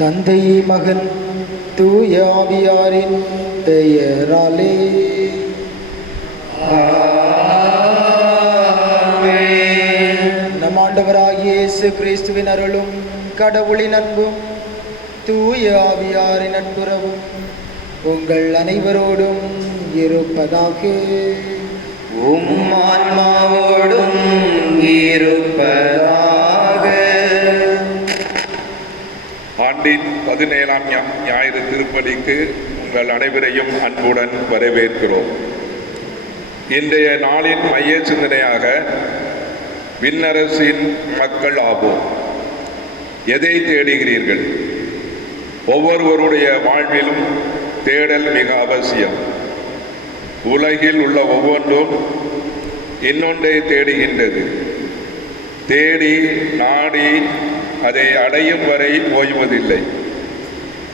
தந்தை மகன் தூய ஆவியாரின் பெயராலே நம் ஆண்டவராகிய இயேசு கிறிஸ்துவின் அருளும் கடவுளின் அன்பும் தூய ஆவியாரின் நட்புறவும் உங்கள் அனைவரோடும் இருப்பதாக. உம் ஆன்மாவோடும் இருப்பதாக. ஆண்டின் 17ஆம் ஞாயிறு திருப்பலிக்கு உங்கள் அனைவரையும் அன்புடன் வரவேற்கிறோம். இன்றைய நாளின் மைய சிந்தனையாக விண்ணரசின் மக்கள் ஆவோம். எதை தேடுகிறீர்கள்? ஒவ்வொருவருடைய வாழ்விலும் தேடல் மிக அவசியம். உலகில் உள்ள ஒவ்வொன்றும் இன்னொன்றை தேடுகின்றது. தேடி நாடி அதை அடையும் வரை ஓய்வதில்லை.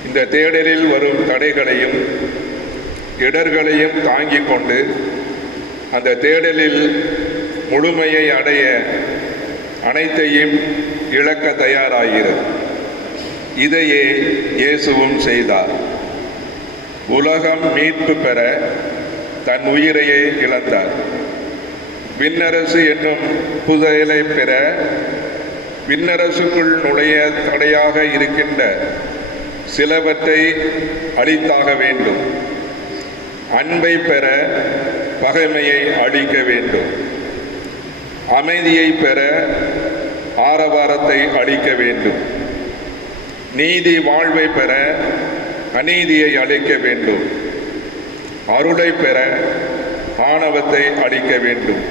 இந்த தேடலில் வரும் தடைகளையும் இடர்களையும் தாங்கிக் கொண்டு அந்த தேடலில் முழுமையை அடைய அனைத்தையும் இழக்க தயாராகிறது. இதையே இயேசுவும் செய்தார். உலகம் மீட்பு பெற தன் உயிரையே இழந்தார். விண்ணரசு என்னும் புதையலை பெற விண்ணரசுக்குள் நுழைய தடையாக இருக்கின்ற சிலவற்றை அழித்தாக வேண்டும். அன்பை பெற பகைமையை அழிக்க வேண்டும். அமைதியை பெற ஆரவாரத்தை அழிக்க வேண்டும். நீதி வாழ்வை பெற அநீதியை அழிக்க வேண்டும். அருளை பெற ஆணவத்தை அழிக்க வேண்டும்.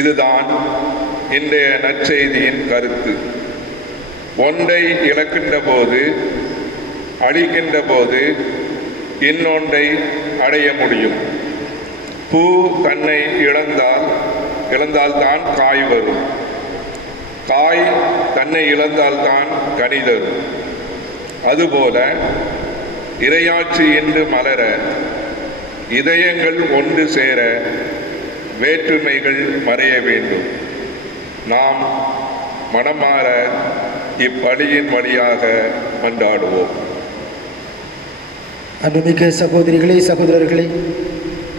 இதுதான் இன்றைய நற்செய்தியின் கருத்து. ஒன்றை இழக்கின்ற போது, அழிக்கின்ற போது இன்னொன்றை அடைய முடியும். பூ தன்னை இழந்தால்தான் காய் வரும். காய் தன்னை இழந்தால்தான் கனி தரும். அதுபோல இறையாட்சி இன்று மலர, இதயங்கள் ஒன்று சேர வேற்றுமைகள் மறைய வேண்டும். நாம் மனமாற இப்பலியின் வழியாக மன்றாடுவோம். அன்புமிக்க சகோதரிகளே, சகோதரர்களே,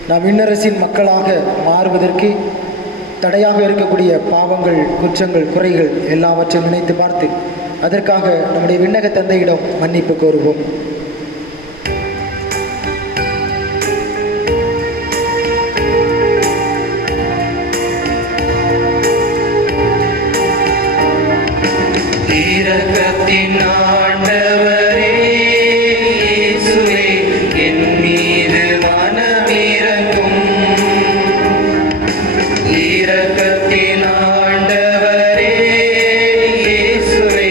நாம் விண்ணரசின் மக்களாக மாறுவதற்கு தடையாக இருக்கக்கூடிய பாவங்கள், குற்றங்கள், குறைகள் எல்லாவற்றையும் நினைத்து பார்த்து அதற்காக நம்முடைய விண்ணக தந்தையிடம் மன்னிப்பு கோருவோம். இரக்கத்தின் இரக்கத்தின் ஆண்டவரே இயேசுவே என் மீது மனமிரங்கும். இரக்கத்தின் ஆண்டவரே இயேசுவே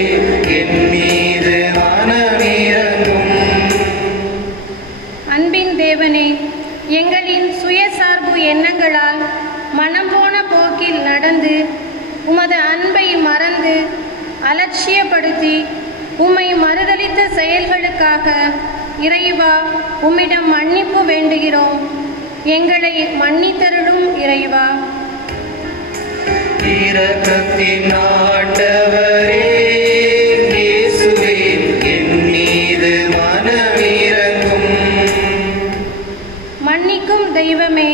என் மீது மனமிரங்கும். அன்பின் தேவனே, எங்களின் சுயசார்பு எண்ணங்களால் மனம் போன போக்கில் நடந்து உமது அன்பை மறந்து அலட்சியப்படுத்தி உம்மை மறுதலித்த செயல்களுக்காக இறைவா உம்மிடம் மன்னிப்பு வேண்டுகிறோம். எங்களை மன்னித்தருளும் இறைவா. இரக்கத்தின் ஆண்டவரே இயேசுவே என் மீது மனமிரங்கும். மன்னிக்கும் தெய்வமே,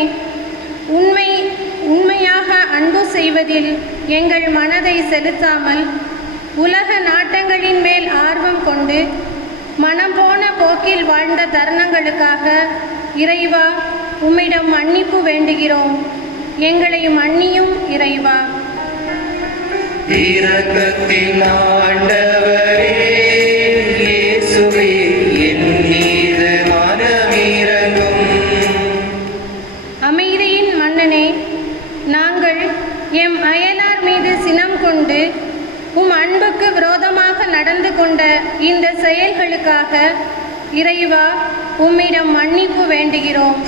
உண்மையாக அன்பு செய்வதில் எங்கள் மனதை செலுத்தாமல் உலக நாட்டங்களின் மேல் ஆர்வம் கொண்டு மனம் போன போக்கில் வாழ்ந்த தருணங்களுக்காக இறைவா உம்மிடம் மன்னிப்பு வேண்டுகிறோம். எங்களை மன்னியும் இறைவா. இரக்கத்தின் ஆண்டவரே இயேசுவே என் மீது மனமிரங்கும். அமைதியின் மன்னனே, நாங்கள் எம் அயலார் மீது சினம் கொண்டு உம் அன்புக்கு விரோதமாக நடந்து கொண்ட இந்த செயல்களுக்காக இறைவா உம்மிடம் மன்னிப்பு வேண்டுகிறோம்.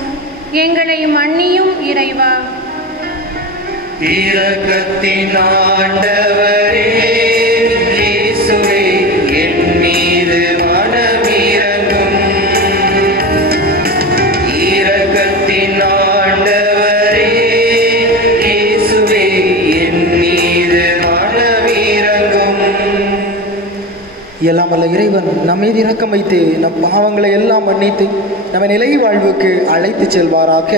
எங்களை மன்னியும் இறைவா. இரக்கத்தின் ஆண்டவரே இயேசுவே என் மீது மனமிரங்கும். இரக்கத்தின் ஆண்டவரே இயேசுவே என் மீது மனமிரங்கும். எல்லாம் வல்ல இறைவன் நம் மீது இரக்கம் வைத்து நம் பாவங்களை எல்லாம் மன்னித்து நம்ம நிலை வாழ்வுக்கு அழைத்து செல்வாராக.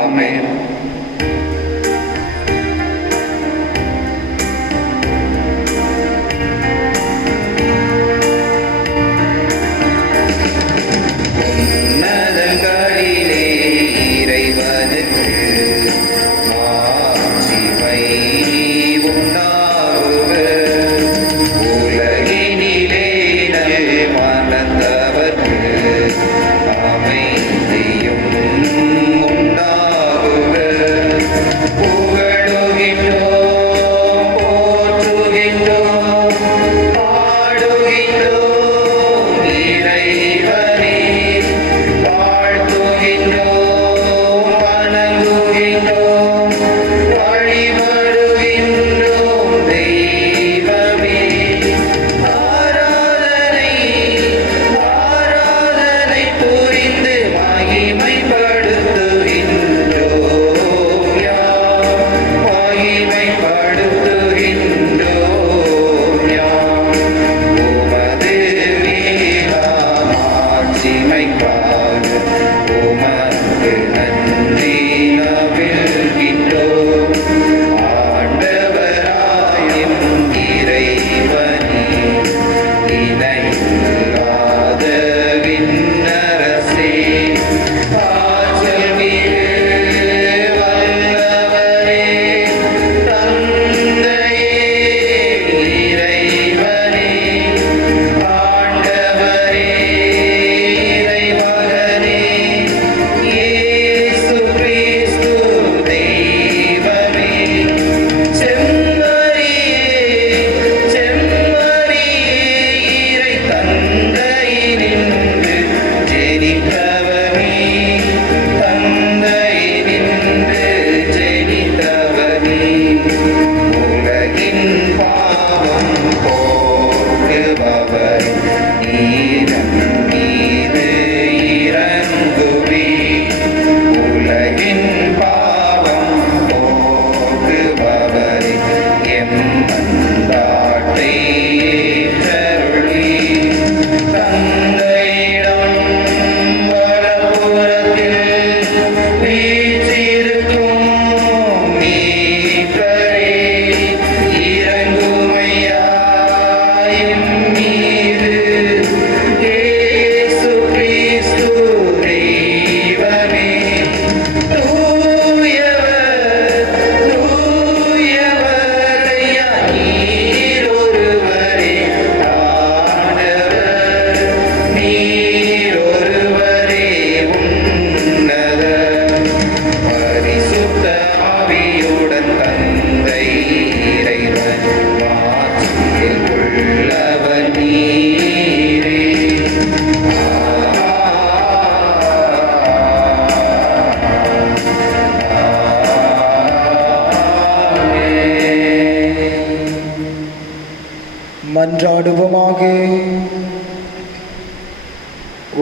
ஆமென். உன்னதங்களிலே இறைவனுக்கு மாட்சிமை உண்டாகுக. உலகினிலே மனத்தவர்க்கு அமைதியும் உண்டாகுக.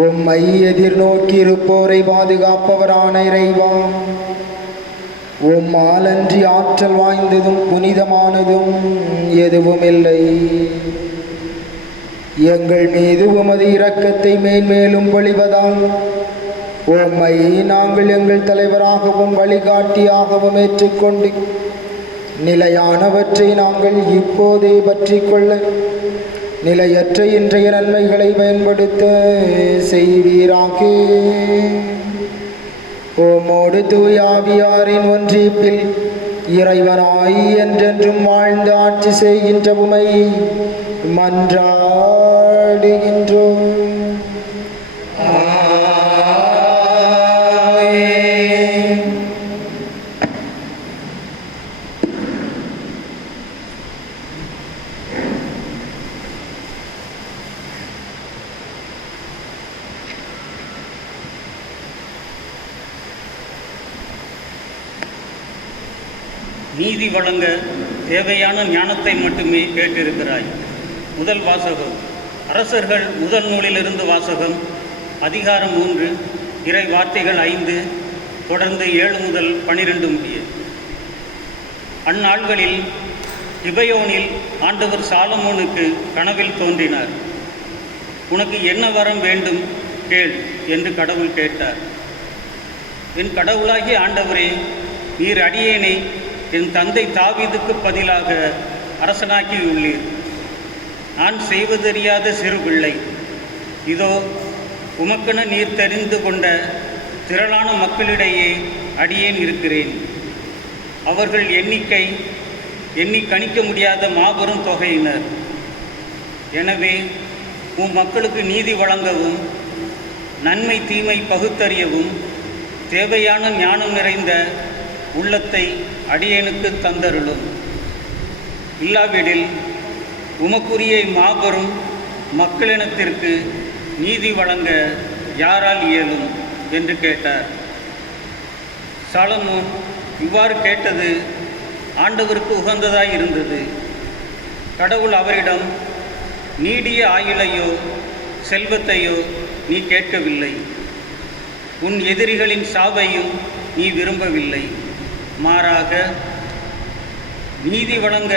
உம்மை எதிர்நோக்கி இருப்போரை பாதுகாப்பவரான இறைவா, உம்மாலன்றி ஆற்றல் வாய்ந்ததும் புனிதமானதும் எதுவும் இல்லை. எங்கள் மீது உமது இரக்கத்தை மேன்மேலும் பொழிவதால் உம்மை நாங்கள் எங்கள் தலைவராகவும் வழிகாட்டியாகவும் ஏற்றுக்கொண்டு நிலையானவற்றை நாங்கள் இப்போதே பற்றி கொள்ள நிலையற்ற இன்றைய நன்மைகளை பயன்படுத்த செய்வீராக. உம்மோடு தூயாவியாரின் ஒன்றிப்பில் இறைவனாய் என்றென்றும் வாழ்ந்து ஆட்சி செய்கின்ற உமை மன்றாடுகின்றோம். நீதி வழங்க தேவையான ஞானத்தை மட்டுமே கேட்டிருக்கிறாய். முதல் வாசகம் அரசர்கள் முதல் நூலிலிருந்து வாசகம். அதிகாரம் 3, இறை வார்த்தைகள் 5 தொடர்ந்து 7 முதல் 12 முடிய. அந்நாள்களில் கிபயோனில் ஆண்டவர் சாலமோனுக்கு கனவில் தோன்றினார். உனக்கு என்ன வரம் வேண்டும் கேள் என்று கடவுள் கேட்டார். என் கடவுளாகிய ஆண்டவரே, நீர் அடியேனை என் தந்தை தாவீதுக்கு பதிலாக அரசனாக்கியுள்ளீர். நான் செய்வதறியாத சிறு பிள்ளை. இதோ உமக்கென நீர் தெரிந்து கொண்ட திரளான மக்களிடையே அடியேன் இருக்கிறேன். அவர்கள் எண்ணி கணிக்க முடியாத மாபெரும் தொகையினர். எனவே உம் மக்களுக்கு நீதி வழங்கவும் நன்மை தீமை பகுத்தறியவும் தேவையான ஞானம் நிறைந்த உள்ளத்தை அடியேனுக்கு தந்தருளும். இல்லாவிடில் உமக்குரிய மாபெரும் மக்களினத்திற்கு நீதி வழங்க யாரால் இயலும் என்று கேட்டார். சாலமோன் இவ்வாறு கேட்டது ஆண்டவருக்கு உகந்ததாய் இருந்தது. கடவுள் அவரிடம், நீடிய ஆயுளையோ செல்வத்தையோ நீ கேட்கவில்லை, உன் எதிரிகளின் சாவையும் நீ விரும்பவில்லை. மாறாக நீதி வழங்க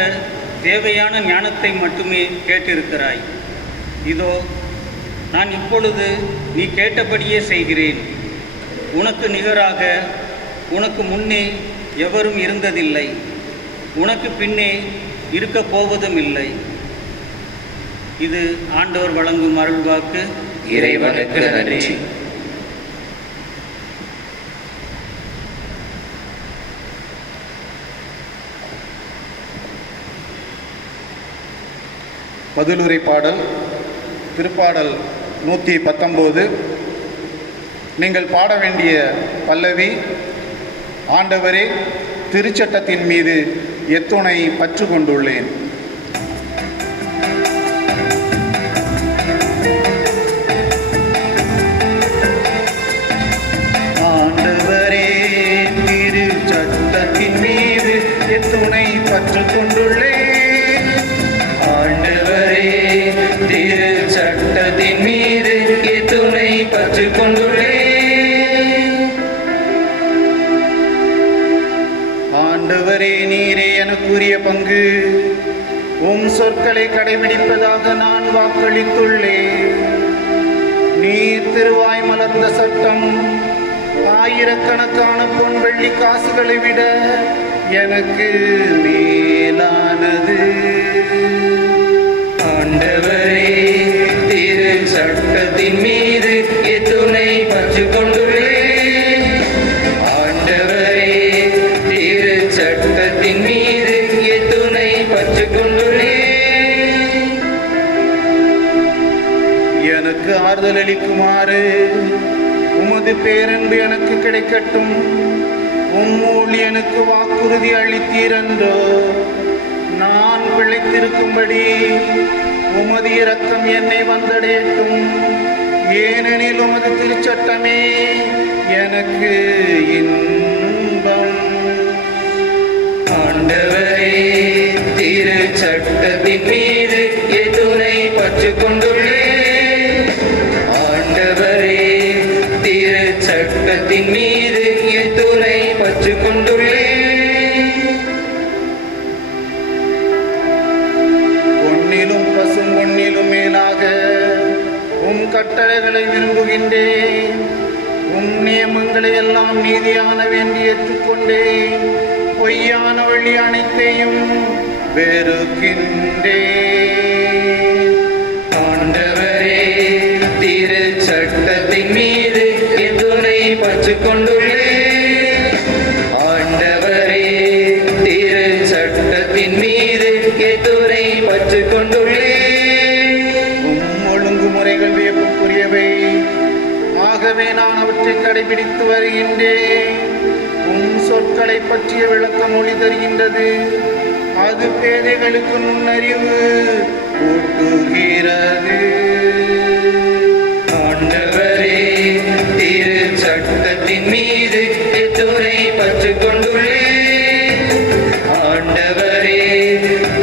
தேவையான ஞானத்தை மட்டுமே கேட்டிருக்கிறாய். இதோ நான் இப்பொழுது நீ கேட்டபடியே செய்கிறேன். உனக்கு நிகராக உனக்கு முன்னே எவரும் இருந்ததில்லை, உனக்கு பின்னே இருக்கப் போவதும் இல்லை. இது ஆண்டவர் வழங்கும் அருள்வாக்கு. இறைவனுக்கு நன்றி. பதிலுரை பாடல் திருப்பாடல் 119. நீங்கள் பாட வேண்டிய பல்லவி, ஆண்டவரே திருச்சட்டத்தின் மீது எத்துணை பற்று கொண்டுள்ளேன். ஆண்டவரே திருச்சட்டத்தின் மீது எத்துணை பற்று கொண்டுள்ளேன். திரு சட்டத்தின் மீது துணை பற்று கொண்டுள்ளேன். ஆண்டவரே நீரே எனக்குரிய பங்கு. உம் சொற்களை கடைபிடிப்பதாக நான் வாக்களித்துள்ளேன். நீர் திருவாய் மலர்ந்த சட்டம் ஆயிரக்கணக்கான பொன் வெள்ளி காசுகளை விட எனக்கு மேலானது. ஆண்டவரே திரு சட்டத்தின் மீது துணை பற்று கொண்டுள்ளேன். ஆண்டவரே திரு சட்டத்தின் மீது துணை பற்று கொண்டுள்ளேன். எனக்கு ஆறுதல் அளிக்குமாறு உமது பேரன்பு எனக்கு கிடைக்கட்டும். உம்மூல் எனக்கு வாக்குறுதி அளித்தீரன்றோ. நான் பிழைத்திருக்கும்படி உமது இரக்கம் என்னை வந்தடையட்டும். ஏனெனில் உமது திருச்சட்டமே எனக்கு இன்பம். ஆண்டவரே திரு சட்டத்தின் மீது எதுனை பற்று கொண்டுள்ளேன். ஆண்டவரே, திரு சட்டத்தின் மீது எதுனை பற்று கொண்டுள்ளேன். பொன்னிலும் பசும் பொன்னிலும் மேலாக உம் கட்டளைகளை விரும்புகின்றேன். உம் நியமங்களை எல்லாம் நீதியான வேண்டி ஏற்றுக்கொண்டேன். பொய்யான வழி அனைத்தையும் வெறுக்கின்றேன். ஆண்டவரே, திரு சட்டத்தின் மீது எதுனை பற்று கொண்டுள்ளேன். ஆண்டவரே, திரு சட்டத்தின் மீது எதுனை பற்று கொண்டுள்ளேன். உம் ஒழுங்குமுறைகள் வியப்புக்குரியவை. ஆகவே நான் அவற்றை கடைபிடித்து வருகின்றேன். உம் சொற்களை பற்றிய விளக்கம் மொழி தருகின்றது. அது பேதைகளுக்கு நுண்ணறிவு ஊட்டுகிறது. ஆண்டவரே, திரு சட்டத்தின் மீது எதுனை பற்று கொண்டுள்ளேன். ஆண்டவரே,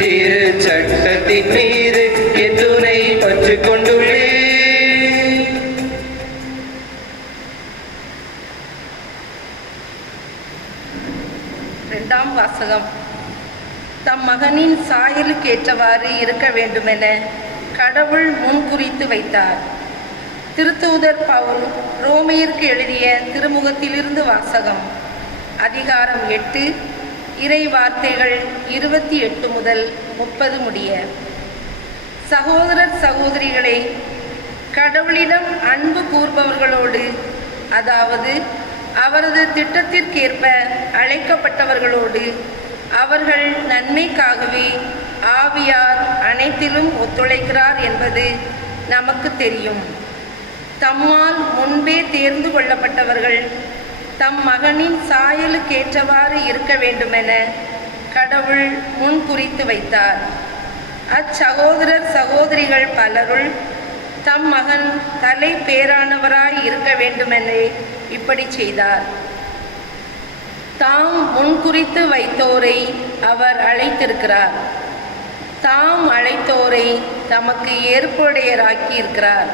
திரு சட்டத்தின் மீது எதுனை பற்று கொண்டுள்ளேன். இரண்டாம் வாசகம். தம் மகனின் சாயலுக்கு ஏற்றவாறு இருக்க வேண்டுமென கடவுள் முன்குறித்து வைத்தார். திருத்தூதர் பவுல் ரோமையருக்கு எழுதிய திருமுகத்திலிருந்து வாசகம். அதிகாரம் 8, இறை வார்த்தைகள் 28 முதல் 30 முடிய. சகோதரர் சகோதரிகளே, கடவுளிடம் அன்பு கூர்பவர்களோடு, அதாவது அவரது திட்டத்திற்கேற்ப அழைக்கப்பட்டவர்களோடு, அவர்கள் நன்மைக்காகவே ஆவியார் அனைத்திலும் ஒத்துழைக்கிறார் என்பது நமக்கு தெரியும். தம்மால் முன்பே தேர்ந்து கொள்ளப்பட்டவர்கள் தம் மகனின் சாயலுக்கேற்றவாறு இருக்க வேண்டுமென கடவுள் முன்குறித்து வைத்தார். அச்சகோதரர் சகோதரிகள் பலருள் தம் மகன் தலை பேரானவராய் இருக்க வேண்டுமென இப்படி செய்தார். தாம் முன்குறித்து வைத்தோரை அவர் அழைத்திருக்கிறார். தாம் அழைத்தோரை தமக்கு ஏற்புடையராக்கி இருக்கிறார்.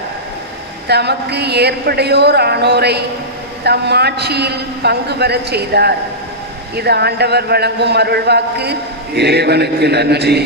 தமக்கு ஏற்புடையோர் ஆனோரை தம் ஆட்சியில் பங்கு பெறச் செய்தார். இது ஆண்டவர் வழங்கும் அருள்வாக்கு. இறைவனுக்கு நன்றி.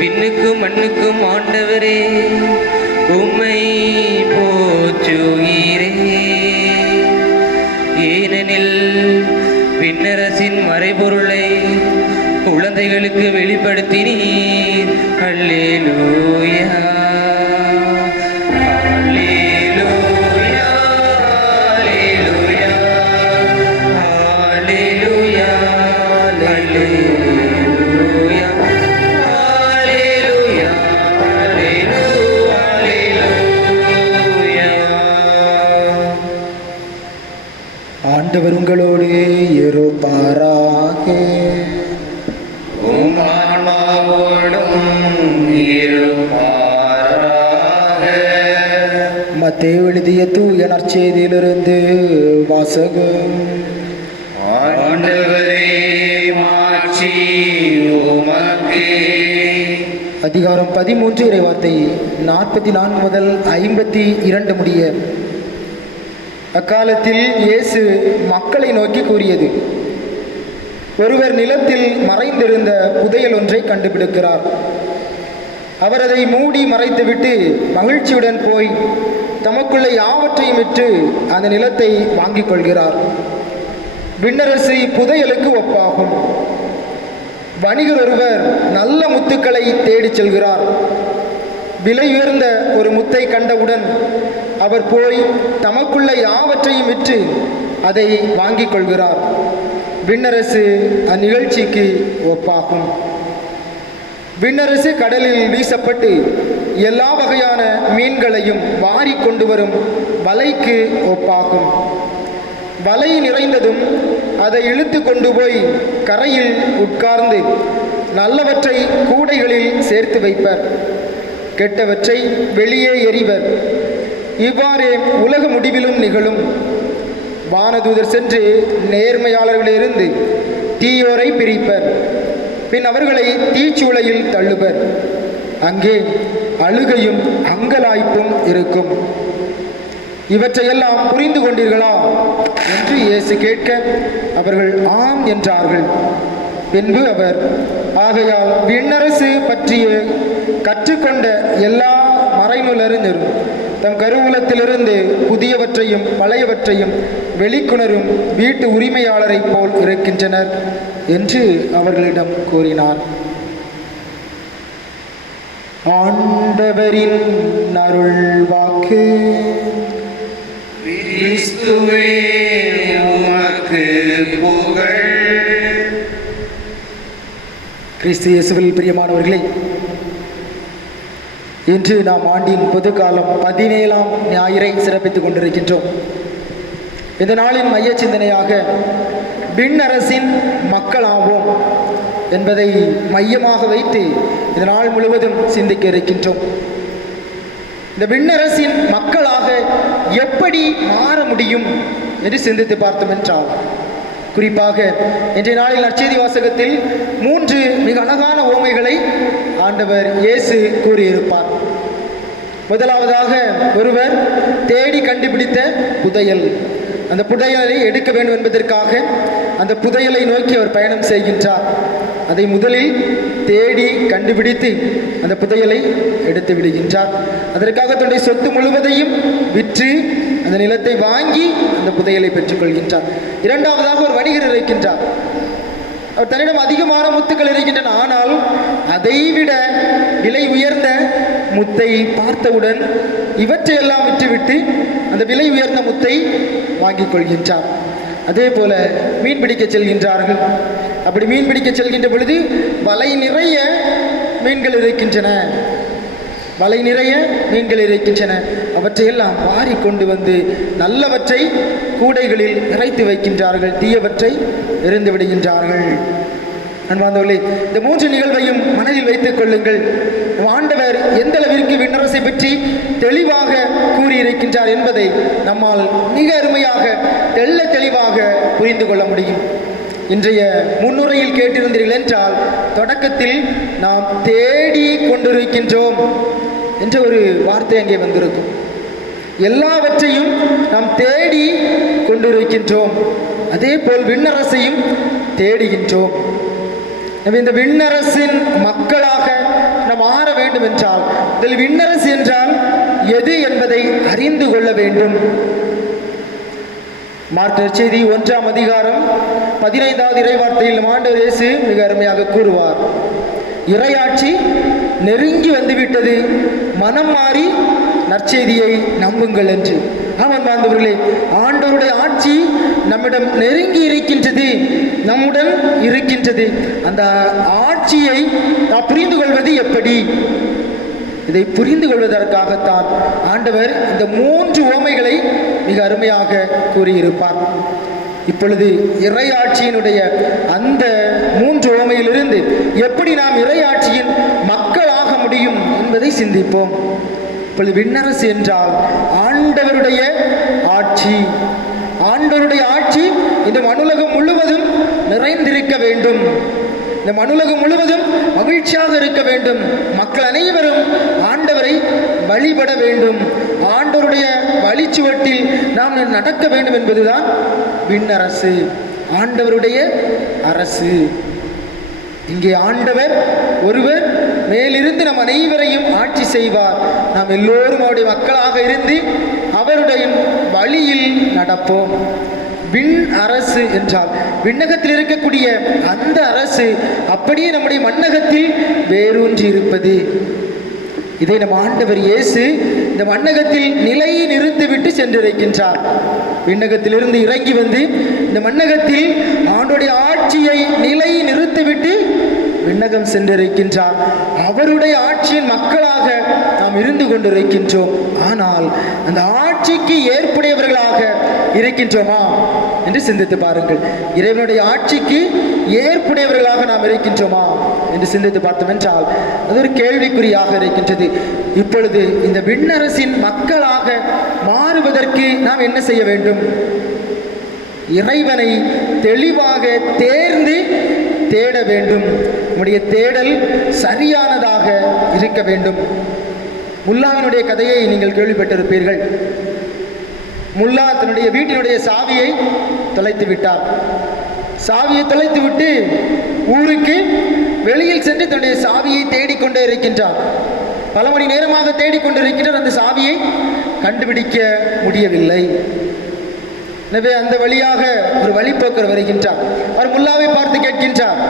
விண்ணுக்கும் மண்ணுக்கும் ஆண்டவரே, உம்மை போற்றுகிறே. ஏனெனில் விண்ணரசின் மறைபொருளை குழந்தைகளுக்கு வெளிப்படுத்தினீர். அல்லேலூயா, அல்லேலூயா, அல்லேலூயா, அல்லேலூயா, அல்லேலூயா. ஆண்டவர் உங்களோடு இருப்பாராக. உம் ஆன்மாவோடும் இருப்பாராக. மத்தேயு எழுதிய தூய நற்செய்தியிலிருந்து வாசகம். ஆண்டவரே, மாட்சி உமக்கே. அதிகாரம் 13 இறை வார்த்தை 44 முதல் 52 முடிய. அக்காலத்தில் இயேசு மக்களை நோக்கி கூறியது: ஒருவர் நிலத்தில் மறைந்திருந்த புதையல் ஒன்றை கண்டுபிடிக்கிறார். அவர் அதை மூடி மறைத்துவிட்டு மகிழ்ச்சியுடன் போய் தமக்குள்ள யாவற்றையும் விற்று அந்த நிலத்தை வாங்கிக் கொள்கிறார். விண்ணரசு புதையலுக்கு ஒப்பாகும். வணிகர் ஒருவர் நல்ல முத்துக்களை தேடிச் செல்கிறார். விலை உயர்ந்த ஒரு முத்தை கண்டவுடன் அவர் போய் தமக்குள்ள யாவற்றையும் விற்று அதை வாங்கிக் கொள்கிறார். விண்ணரசு அந்நிகழ்ச்சிக்கு ஒப்பாகும். விண்ணரசு கடலில் வீசப்பட்டு எல்லா வகையான மீன்களையும் வாரி கொண்டு வரும் வலைக்கு ஒப்பாகும். வலை நிறைந்ததும் அதை இழுத்து கொண்டு போய் கரையில் உட்கார்ந்து நல்லவற்றை கூடைகளில் சேர்த்து வைப்பர், கெட்டவற்றை வெளியே எறிவர். இவ்வாறே உலக முடிவிலும் நிகழும். வானதூதர் சென்று நேர்மையாளர்களிலிருந்து தீயோரை பிரிப்பர், பின் அவர்களை தீச்சூளையில் தள்ளுவர். அங்கே அழுகையும் அங்கலாய்ப்பும் இருக்கும். இவற்றையெல்லாம் புரிந்து கொண்டீர்களா என்று இயேசு கேட்க அவர்கள் ஆம் என்றார்கள். பின்பு அவர், ஆகையால் விண்ணரசு பற்றிய கற்றுக்கொண்ட எல்லா மறைநூலறிஞரும் தம் கருவூலத்திலிருந்து புதியவற்றையும் பழையவற்றையும் வெளிக்கொணரும் வீட்டு உரிமையாளரை போல் இருக்கின்றனர் என்று அவர்களிடம் கூறினார். ஆண்டவரின் அருள் வாக்கு. கிறிஸ்துவே உமக்கு புகழ். கிறிஸ்து இயேசுவில் பிரியமானவர்களே, இன்று நாம் ஆண்டின் பொதுக்காலம் 17ஆம் ஞாயிறை சிறப்பித்துக் கொண்டிருக்கின்றோம். இந்த நாளின் மைய சிந்தனையாக விண்ணரசின் மக்களாவோம் என்பதை மையமாக வைத்து இந்த நாள் முழுவதும் சிந்திக்க இருக்கின்றோம். இந்த விண்ணரசின் மக்களாக எப்படி மாற முடியும் என்று சிந்தித்து பார்த்தோம் என்றால், குறிப்பாக இன்றைய நாளில் நற்செய்தி வாசகத்தில் 3 மிக அழகான உவமைகளை ஆண்டவர் இயேசு கூறியிருப்பார். முதலாவதாக ஒருவர் தேடி கண்டுபிடித்த புதையல். அந்த புதையலை எடுக்க வேண்டும் என்பதற்காக அந்த புதையலை நோக்கி அவர் பயணம் செய்கின்றார். அதை முதலில் தேடி கண்டுபிடித்து அந்த புதையலை எடுத்து விடுகின்றார். அதற்காக தன்னுடைய சொத்து முழுவதையும் விற்று அந்த நிலத்தை வாங்கி அந்த புதையலை பெற்றுக்கொள்கின்றார். இரண்டாவதாக ஒரு வணிகர் இருக்கின்றார். அவர் தன்னிடம் அதிகமான முத்துக்கள் இருக்கின்றன. ஆனால் அதைவிட விலை உயர்ந்த முத்தை பார்த்தவுடன் இவற்றையெல்லாம் விற்றுவிட்டு அந்த விலை உயர்ந்த முத்தை வாங்கிக் கொள்கின்றார். அதே போல மீன் பிடிக்க செல்கின்றார்கள். அப்படி மீன் பிடிக்க செல்கின்ற பொழுது வலை நிறைய மீன்கள் இருக்கின்றன. வலை நிறைய மீன்கள் இருக்கின்றன. அவற்றையெல்லாம் வாரி கொண்டு வந்து நல்லவற்றை கூடைகளில் நிறைத்து வைக்கின்றார்கள், தீயவற்றை எறிந்து விடுகின்றார்கள். அன்பார்ந்தவர்களே, இந்த 3 நிகழ்வையும் மனதில் வைத்துக் கொள்ளுங்கள். ஆண்டவர் எந்த அளவிற்கு விண்ணரசை பற்றி தெளிவாக கூறியிருக்கின்றார் என்பதை நம்மால் மிக அருமையாக தெள்ள தெளிவாக புரிந்து கொள்ள முடியும். இன்றைய முன்னுரையில் கேட்டிருந்தீர்கள் என்றால், தொடக்கத்தில் நாம் தேடி கொண்டிருக்கின்றோம் என்ற ஒரு வார்த்தை அங்கே வந்திருக்கும். எல்லாவற்றையும் நாம் தேடி கொண்டிருக்கின்றோம். அதே போல் விண்ணரசையும் தேடுகின்றோம். இந்த விண்ணரசின் மக்களாக நாம் மாற வேண்டும் என்றால், இதில் விண்ணரசு என்றால் எது என்பதை அறிந்து கொள்ள வேண்டும். மார்க் நற்செய்தி 1ஆம் அதிகாரம் 15வது இறைவார்த்தையில் ஆண்டவர் இயேசு மிக அருமையாக கூறுவார், இறையாட்சி நெருங்கி வந்துவிட்டது, மனம் மாறி நற்செய்தியை நம்புங்கள் என்று. ஆமாம் அன்பார்ந்தவர்களே, ஆண்டவருடைய ஆட்சி நம்மிடம் நெருங்கி இருக்கின்றது, நம்முடன் இருக்கின்றது. அந்த ஆட்சியை நாம் புரிந்து கொள்வது எப்படி? இதை புரிந்து கொள்வதற்காகத்தான் ஆண்டவர் இந்த 3 உவமைகளை மிக அருமையாக கூறியிருப்பார். இப்பொழுது இறையாட்சியினுடைய அந்த 3 உவமையிலிருந்து எப்படி நாம் இறையாட்சியின் மக்களாக முடியும் என்பதை சிந்திப்போம். இப்பொழுது விண்ணரசு என்றால் ஆண்டவருடைய ஆட்சி. ஆண்டவருடைய ஆட்சி இந்த மனுலகம் முழுவதும் நிறைந்திருக்க வேண்டும். இந்த மனுலகம் முழுவதும் மகிழ்ச்சியாக இருக்க வேண்டும். மக்கள் அனைவரும் ஆண்டவரை வழிபட வேண்டும். ஆண்டவருடைய வழிச்சுவட்டில் நாம் நடக்க வேண்டும் என்பதுதான் விண்ணரசு, ஆண்டவருடைய அரசு. இங்கே ஆண்டவர் ஒருவர் மேலிருந்து நம் அனைவரையும் ஆட்சி செய்வார். நாம் எல்லோரும் அவருடைய மக்களாக இருந்து அவருடைய வழியில் நடப்போம். விண் அரசு என்றால் விண்ணகத்தில் இருக்கக்கூடிய அந்த அரசு அப்படியே நம்முடைய மண்ணகத்தில் வேரூன்றி இருப்பது. இதை நம் ஆண்டவர் இயேசு இந்த மண்ணகத்தில் நிலை நிறுத்திவிட்டு சென்றிருக்கின்றார். விண்ணகத்திலிருந்து இறங்கி வந்து இந்த மண்ணகத்தில் ஆண்டோடைய ஆட்சியை நிலை நிறுத்திவிட்டு விண்ணகம் சென்றிருக்கின்றார். அவருடைய ஆட்சியின் மக்களாக நாம் இருந்து கொண்டிருக்கின்றோம். ஆனால் அந்த ஆட்சிக்கு ஏற்புடையவர்களாக இருக்கின்றோமா என்று சிந்தித்து பாருங்கள். இறைவனுடைய ஆட்சிக்கு ஏற்புடையவர்களாக நாம் இருக்கின்றோமா என்று சிந்தித்து பார்த்தோம் என்றால் அது ஒரு கேள்விக்குறியாக இருக்கின்றது. இப்பொழுது இந்த விண்ணரசின் மக்களாக மாறுவதற்கு நாம் என்ன செய்ய வேண்டும்? இறைவனை தெளிவாக தேட வேண்டும். நம்முடைய தேடல் சரியானதாக இருக்க வேண்டும். முல்லாவினுடைய கதையை நீங்கள் கேள்விப்பட்டிருப்பீர்கள். முல்லா தன்னுடைய வீட்டினுடைய சாவியை தொலைத்து விட்டார். சாவியை தொலைத்து விட்டு ஊருக்கு வெளியில் சென்று தன்னுடைய சாவியை தேடிக்கொண்டே இருக்கின்றார். பல மணி நேரமாக தேடிக்கொண்டிருக்கின்றார். அந்த சாவியை கண்டுபிடிக்க முடியவில்லை. எனவே அந்த வழியாக ஒரு வழிபோக்கர் வருகின்றார். அவர் முல்லாவை பார்த்து கேட்கின்றார்,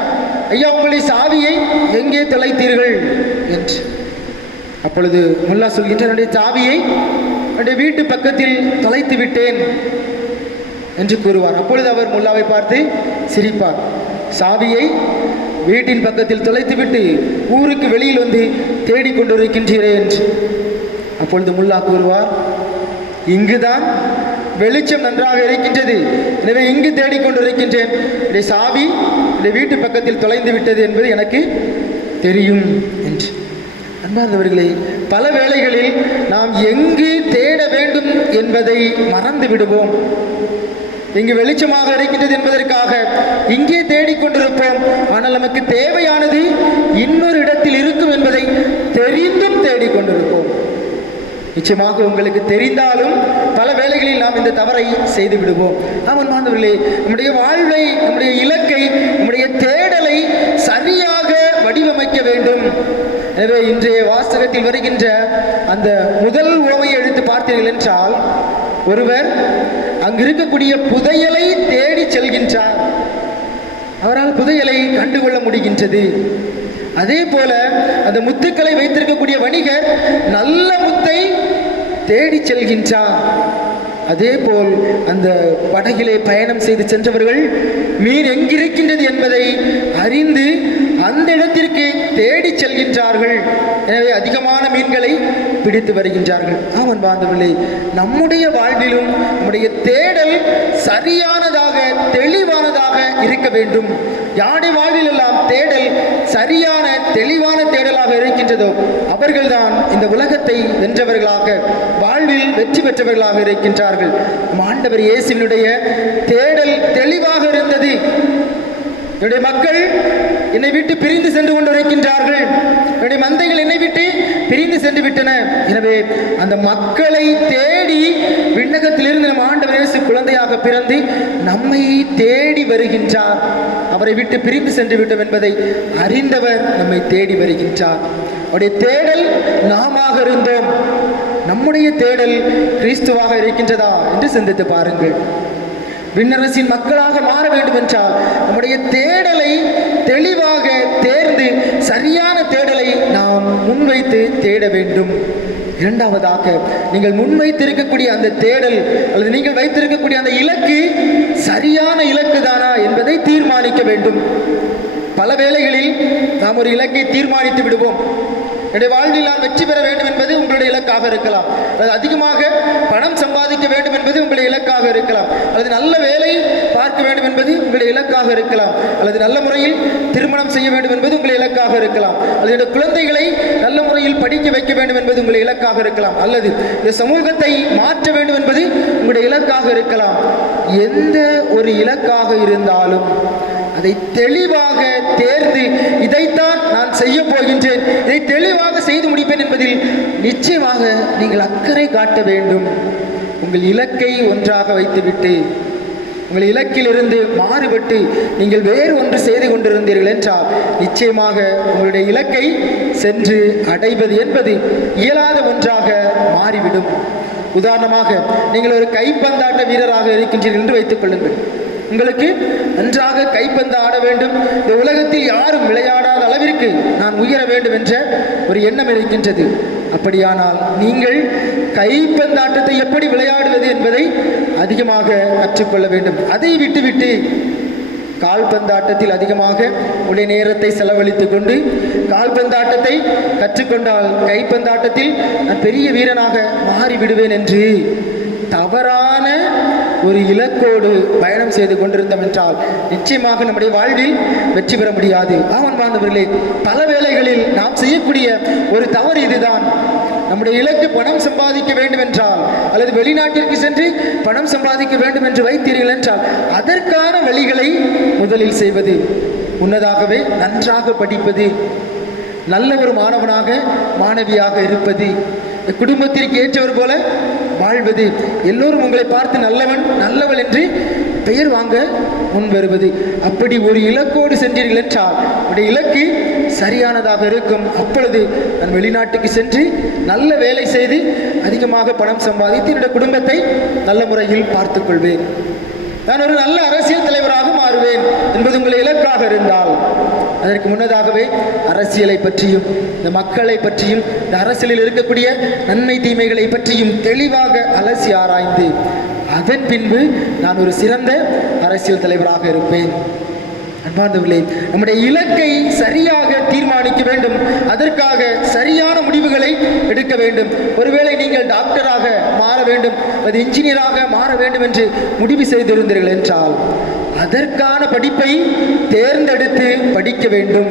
ஐயா, உங்களுடைய சாவியை எங்கே தொலைத்தீர்கள் என்று. அப்பொழுது முல்லா சொல்கின்றார், என்னுடைய சாவியை என்னுடைய வீட்டு பக்கத்தில் தொலைத்து விட்டேன் என்று கூறுவார். அப்பொழுது அவர் முல்லாவை பார்த்து சிரிப்பார். சாவியை வீட்டின் பக்கத்தில் தொலைத்துவிட்டு ஊருக்கு வெளியில் வந்து தேடிக்கொண்டிருக்கின்றீரே என்று. அப்பொழுது முல்லா கூறுவார், இங்குதான் வெளிச்சம் நன்றாக இருக்கின்றது, எனவே இங்கு தேடிக்கொண்டிருக்கின்றேன். என்னுடைய சாவி என்னுடைய வீட்டு பக்கத்தில் தொலைந்து விட்டது என்பது எனக்கு தெரியும் என்று. அன்பார்ந்தவர்களே, பல வேளைகளில் நாம் எங்கு தேட வேண்டும் என்பதை மறந்து விடுவோம். இங்கு வெளிச்சமாக இருக்கின்றது என்பதற்காக இங்கே தேடிக்கொண்டிருப்போம். ஆனால் நமக்கு தேவையானது இன்னொரு இடத்தில் இருக்கும் என்பதை தெரிந்தும் தேடிக்கொண்டிருப்போம். நிச்சயமாக உங்களுக்கு தெரிந்தாலும் பல வேளைகளில் நாம் இந்த தவறை செய்து விடுவோம். அன்பார்ந்தவர்களே, நம்முடைய வாழ்வை, நம்முடைய இலக்கை, நம்முடைய தேடலை சரியாக வடிவமைக்க வேண்டும். எனவே இன்றைய வாசகத்தில் வருகின்ற அந்த முதல் உவமையை எடுத்து பார்த்தீர்கள் என்றால், ஒருவர் அங்கு இருக்கக்கூடிய புதையலை தேடி செல்கின்றார். அவரால் புதையலை கண்டுகொள்ள முடிகின்றது. அதே போல அந்த முத்துக்களை வைத்திருக்கக்கூடிய வணிகர் நல்ல முத்தை தேடி செல்கின்றார். அதே போல் அந்த படகிலே பயணம் செய்து சென்றவர்கள் மீன் எங்கிருக்கின்றது என்பதை அறிந்து அந்த இடத்திற்கு தேடி செல்கின்றார்கள். எனவே அதிகமான மீன்களை பிடித்து வருகின்றார்கள். அன்பார்ந்தவர்களே, நம்முடைய வாழ்விலும் நம்முடைய தேடல் சரியானதாக, தெளிவானதாக இருக்க வேண்டும். யாருடைய வாழ்வில் எல்லாம் தேடல் சரியான, தெளிவான தேடலாக இருக்கின்றதோ அவர்கள்தான் இந்த உலகத்தை வென்றவர்களாக, வாழ்வில் வெற்றி பெற்றவர்களாக இருக்கின்றார்கள். ஆண்டவர் இயேசுவினுடைய தேடல் தெளிவாக இருந்தது. என்னுடைய மக்கள் என்னை விட்டு பிரிந்து சென்று கொண்டிருக்கின்றார்கள், என்னுடைய மந்தைகள் என்னை விட்டு பிரிந்து சென்று விட்டன. எனவே அந்த மக்களை தேடி விண்ணகத்திலிருந்து நம் ஆண்டவர் இயேசு குழந்தையாக பிறந்து நம்மை தேடி வருகின்றார். அவரை விட்டு பிரிந்து சென்று விட்டோம் என்பதை அறிந்தவர் நம்மை தேடி வருகின்றார். அவருடைய தேடல் நாமாக இருந்தோம். நம்முடைய தேடல் கிறிஸ்துவாக இருக்கின்றதா என்று சிந்தித்து பாருங்கள். விண்ணரசின் மக்களாக மாற வேண்டும் என்றால் நம்முடைய தேடலை தெளிவாக தேர்ந்து சரியான தேடலை நாம் முன்வைத்து தேட வேண்டும். இரண்டாவதாக, நீங்கள் முன்வைத்திருக்கக்கூடிய அந்த தேடல் அல்லது நீங்கள் வைத்திருக்கக்கூடிய அந்த இலக்கு சரியான இலக்கு தானா என்பதை தீர்மானிக்க வேண்டும். பல வேளைகளில் நாம் ஒரு இலக்கை தீர்மானித்து விடுவோம். என்னுடைய வாழ்வில் நான் வெற்றி பெற வேண்டும் என்பது உங்களுடைய இலக்காக இருக்கலாம், அல்லது அதிகமாக பணம் சம்பாதிக்க வேண்டும் என்பது உங்களுடைய இலக்காக இருக்கலாம், அல்லது நல்ல வேலை பார்க்க வேண்டும் என்பது உங்களுடைய இலக்காக இருக்கலாம், அல்லது நல்ல முறையில் திருமணம் செய்ய வேண்டும் என்பது உங்களுடைய இலக்காக இருக்கலாம், அல்லது என்னுடைய குழந்தைகளை நல்ல முறையில் படிக்க வைக்க வேண்டும் என்பது உங்களுடைய இலக்காக இருக்கலாம், அல்லது இந்த சமூகத்தை மாற்ற வேண்டும் என்பது உங்களுடைய இலக்காக இருக்கலாம். எந்த ஒரு இலக்காக இருந்தாலும் அதை தெளிவாக தேர்ந்து இதைத்தான் நான் செய்ய போகின்றேன், இதை தெளிவாக செய்து முடிப்பேன் என்பதில் நிச்சயமாக நீங்கள் அக்கறை காட்ட வேண்டும். உங்கள் இலக்கை ஒன்றாக வைத்துவிட்டு உங்கள் இலக்கிலிருந்து மாறுபட்டு நீங்கள் வேறு ஒன்று செய்து கொண்டிருந்தீர்கள் என்றால் நிச்சயமாக உங்களுடைய இலக்கை சென்று அடைவது என்பது இயலாத ஒன்றாக மாறிவிடும். உதாரணமாக, நீங்கள் ஒரு கைப்பந்தாட்ட வீரராக இருக்கின்றீர்கள் என்று வைத்துக் கொள்ளுங்கள். உங்களுக்கு நன்றாக கைப்பந்து ஆட வேண்டும், இந்த உலகத்தில் யாரும் விளையாடாத அளவிற்கு நான் உயர வேண்டும் என்ற ஒரு எண்ணம் இருக்கின்றது. அப்படியானால் நீங்கள் கைப்பந்தாட்டத்தை எப்படி விளையாடுவது என்பதை அதிகமாக கற்றுக்கொள்ள வேண்டும். அதை விட்டுவிட்டு கால்பந்தாட்டத்தில் அதிகமாக உடைய நேரத்தை செலவழித்து கொண்டு கால்பந்தாட்டத்தை கற்றுக்கொண்டால் கைப்பந்தாட்டத்தில் நான் பெரிய வீரனாக மாறிவிடுவேன் என்று தவறான ஒரு இலக்கோடு பயணம் செய்து கொண்டிருந்தோம் என்றால் நிச்சயமாக நம்முடைய வாழ்வில் வெற்றி பெற முடியாது. ஆமன்பார்ந்தவர்களே, பல வேளைகளில் நாம் செய்யக்கூடிய ஒரு தவறு இதுதான். நம்முடைய இலக்கு பணம் சம்பாதிக்க வேண்டும் என்றால் அல்லது வெளிநாட்டிற்கு சென்று பணம் சம்பாதிக்க வேண்டும் என்று வைத்தீர்கள் என்றால் அதற்கான வழிகளை முதலில் செய்வது, முன்னதாகவே நன்றாக படிப்பது, நல்ல ஒரு மாணவனாக மாணவியாக இருப்பது, குடும்பத்திற்கு ஏற்றவர் போல வாழ்வது, எல்லோரும் உங்களை பார்த்து நல்லவன் நல்லவள் என்று பெயர் வாங்க முன் வருவது. அப்படி ஒரு இலக்கோடு சென்றீர்கள் என்றால் உடைய இலக்கு சரியானதாக இருக்கும். அப்பொழுது நான் வெளிநாட்டுக்கு சென்று நல்ல வேலை செய்து அதிகமாக பணம் சம்பாதித்து என்னுடைய குடும்பத்தை நல்ல முறையில் பார்த்துக் கொள்வேன், நான் ஒரு நல்ல அரசியல் தலைவராக மாறுவேன் என்பது உங்கள் இலக்காக இருந்தால் அதற்கு முன்னதாகவே அரசியலை பற்றியும் இந்த மக்களை பற்றியும் இந்த அரசியலில் இருக்கக்கூடிய நன்மை தீமைகளை பற்றியும் தெளிவாக அலசி ஆராய்ந்து அதன் பின்பு நான் ஒரு சிறந்த அரசியல் தலைவராக இருப்பேன். அன்பார்ந்தவர்களே, நம்முடைய இலக்கை சரியாக தீர்மானிக்க வேண்டும், அதற்காக சரியான முடிவுகளை எடுக்க வேண்டும். ஒருவேளை நீங்கள் டாக்டராக மாற வேண்டும், அது இன்ஜினியராக மாற வேண்டும் என்று முடிவு செய்திருந்தீர்கள் என்றால் அதற்கான படிப்பை தேர்ந்தெடுத்து படிக்க வேண்டும்.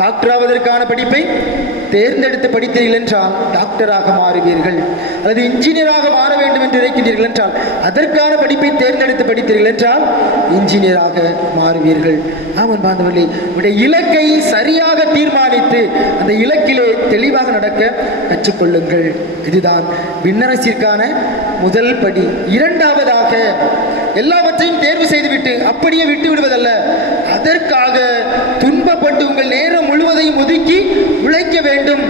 டாக்டர் ஆவதற்கான படிப்பை தேர்ந்தெடுத்து படித்தீர்கள் என்றால் டாக்டராக மாறுவீர்கள். அல்லது இன்ஜினியராக மாற வேண்டும் என்று நினைக்கின்றீர்கள் என்றால் அதற்கான படிப்பை தேர்ந்தெடுத்து படித்தீர்கள் என்றால் இன்ஜினியராக மாறுவீர்கள். ஆமாம் பாந்தவர்களே, உடைய இலக்கை சரியாக தீர்மானித்து அந்த இலக்கிலே தெளிவாக நடக்க கற்றுக்கொள்ளுங்கள். இதுதான் விண்ணரசிற்கான முதல் படி. இரண்டாவதாக, எல்லாவற்றையும் தேர்வு செய்துவிட்டு அப்படியே விட்டு விடுவதல்ல, அதற்காக துன்பப்பட்டு உங்கள் நேரம் முழுவதையும் ஒதுக்கி உழைக்க வேண்டும்.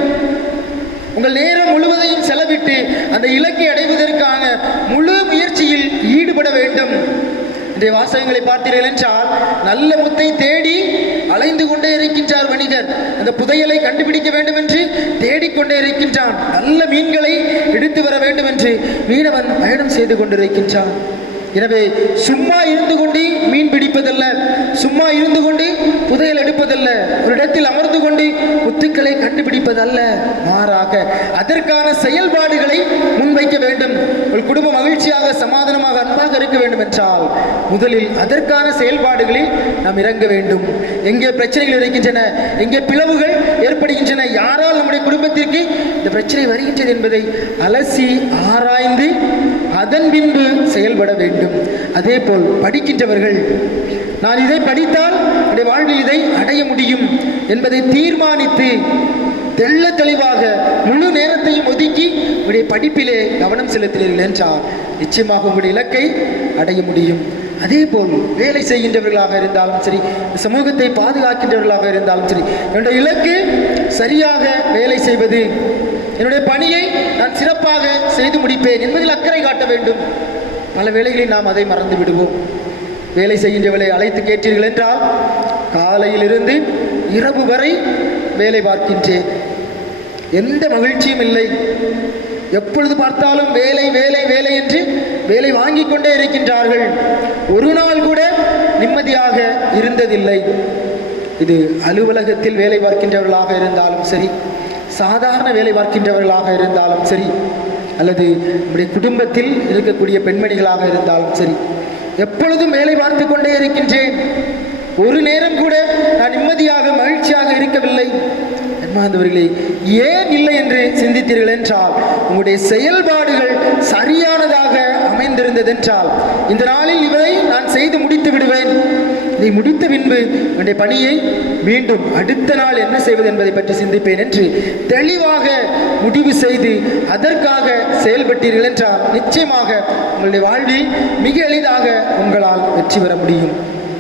உங்கள் நேரம் முழுவதையும் செலவிட்டு அந்த இலக்கை அடைவதற்கான முழு முயற்சியில் ஈடுபட வேண்டும். இன்றைய வாசகங்களை பார்த்தீர்கள் என்றால் நல்ல முத்தை தேடி அலைந்து கொண்டே இருக்கின்றார் வணிகர். அந்த புதையலை கண்டுபிடிக்க வேண்டும் என்று தேடிக்கொண்டே இருக்கின்றான். நல்ல மீன்களை எடுத்து வர வேண்டும் என்று மீனவன் பயணம் செய்து கொண்டிருக்கின்றான். எனவே சும்மா இருந்து கொண்டு மீன் பிடிப்பதல்ல, சும்மா இருந்து கொண்டு புதையல் எடுப்பதல்ல, ஒரு இடத்தில் அமர்ந்து கொண்டு முத்துக்களை கண்டுபிடிப்பதல்ல, மாறாக அதற்கான செயல்பாடுகளை முன்வைக்க வேண்டும். ஒரு குடும்பம் மகிழ்ச்சியாக சமாதானமாக அன்பாக இருக்க வேண்டும் என்றால் முதலில் அதற்கான செயல்பாடுகளில் நாம் இறங்க வேண்டும். எங்கே பிரச்சனைகள் இருக்கின்றன, எங்கே பிளவுகள் ஏற்படுகின்றன, யாரால் நம்முடைய குடும்பத்திற்கு இந்த பிரச்சனை வருகின்றது என்பதை அலசி ஆராய்ந்து அதன் பின்பு செயல்பட வேண்டும். அதே போல் படிக்கின்றவர்கள், நான் இதை படித்தால் என்னுடைய வாழ்வில் இதை அடைய முடியும் என்பதை தீர்மானித்து தெள்ள தெளிவாக முழு நேரத்தையும் ஒதுக்கி உங்களுடைய படிப்பிலே கவனம் செலுத்தினீர்கள் என்றால் நிச்சயமாக உங்களுடைய இலக்கை அடைய முடியும். அதே போல் வேலை செய்கின்றவர்களாக இருந்தாலும் சரி, சமூகத்தை பாதுகாக்கின்றவர்களாக இருந்தாலும் சரி, என்னுடைய இலக்கு சரியாக வேலை செய்வது, என்னுடைய பணியை நான் சிறப்பாக செய்து முடிப்பேன் என்பதில் அக்கறை காட்ட வேண்டும். பல வேளைகளில் நாம் அதை மறந்து விடுவோம். வேலை செய்கின்றவர்களை அழைத்து கேட்டீர்கள் என்றால் காலையிலிருந்து இரவு வரை வேலை பார்க்கின்றேன், எந்த மகிழ்ச்சியும் இல்லை, எப்பொழுது பார்த்தாலும் வேலை வேலை வேலை என்று வேலை வாங்கி கொண்டே இருக்கின்றார்கள், ஒரு நாள் கூட நிம்மதியாக இருந்ததில்லை. இது அலுவலகத்தில் வேலை பார்க்கின்றவர்களாக இருந்தாலும் சரி, சாதாரண வேலை பார்க்கின்றவர்களாக இருந்தாலும் சரி, அல்லது நம்முடைய குடும்பத்தில் இருக்கக்கூடிய பெண்மணிகளாக இருந்தாலும் சரி, எப்பொழுதும் வேலை பார்த்து கொண்டே இருக்கின்றேன், ஒரு நேரம் கூட நான் நிம்மதியாக மகிழ்ச்சியாக இருக்கவில்லை. அன்பார்ந்தவர்களே, ஏன் இல்லை என்று சிந்தித்தீர்கள் என்றால் உங்களுடைய செயல்பாடுகள் சரியானதாக அமைந்திருந்ததென்றால் இந்த நாளில் இவரை நான் செய்து முடித்து விடுவேன், இதை முடித்த பின்பு என்னுடைய பணியை மீண்டும் அடுத்த நாள் என்ன செய்வது என்பதை பற்றி சிந்திப்பேன் என்று தெளிவாக முடிவு செய்து அதற்காக செயல்பட்டீர்கள் என்றால் நிச்சயமாக உங்களுடைய வாழ்வில் மிக எளிதாக உங்களால் வெற்றி பெற முடியும்.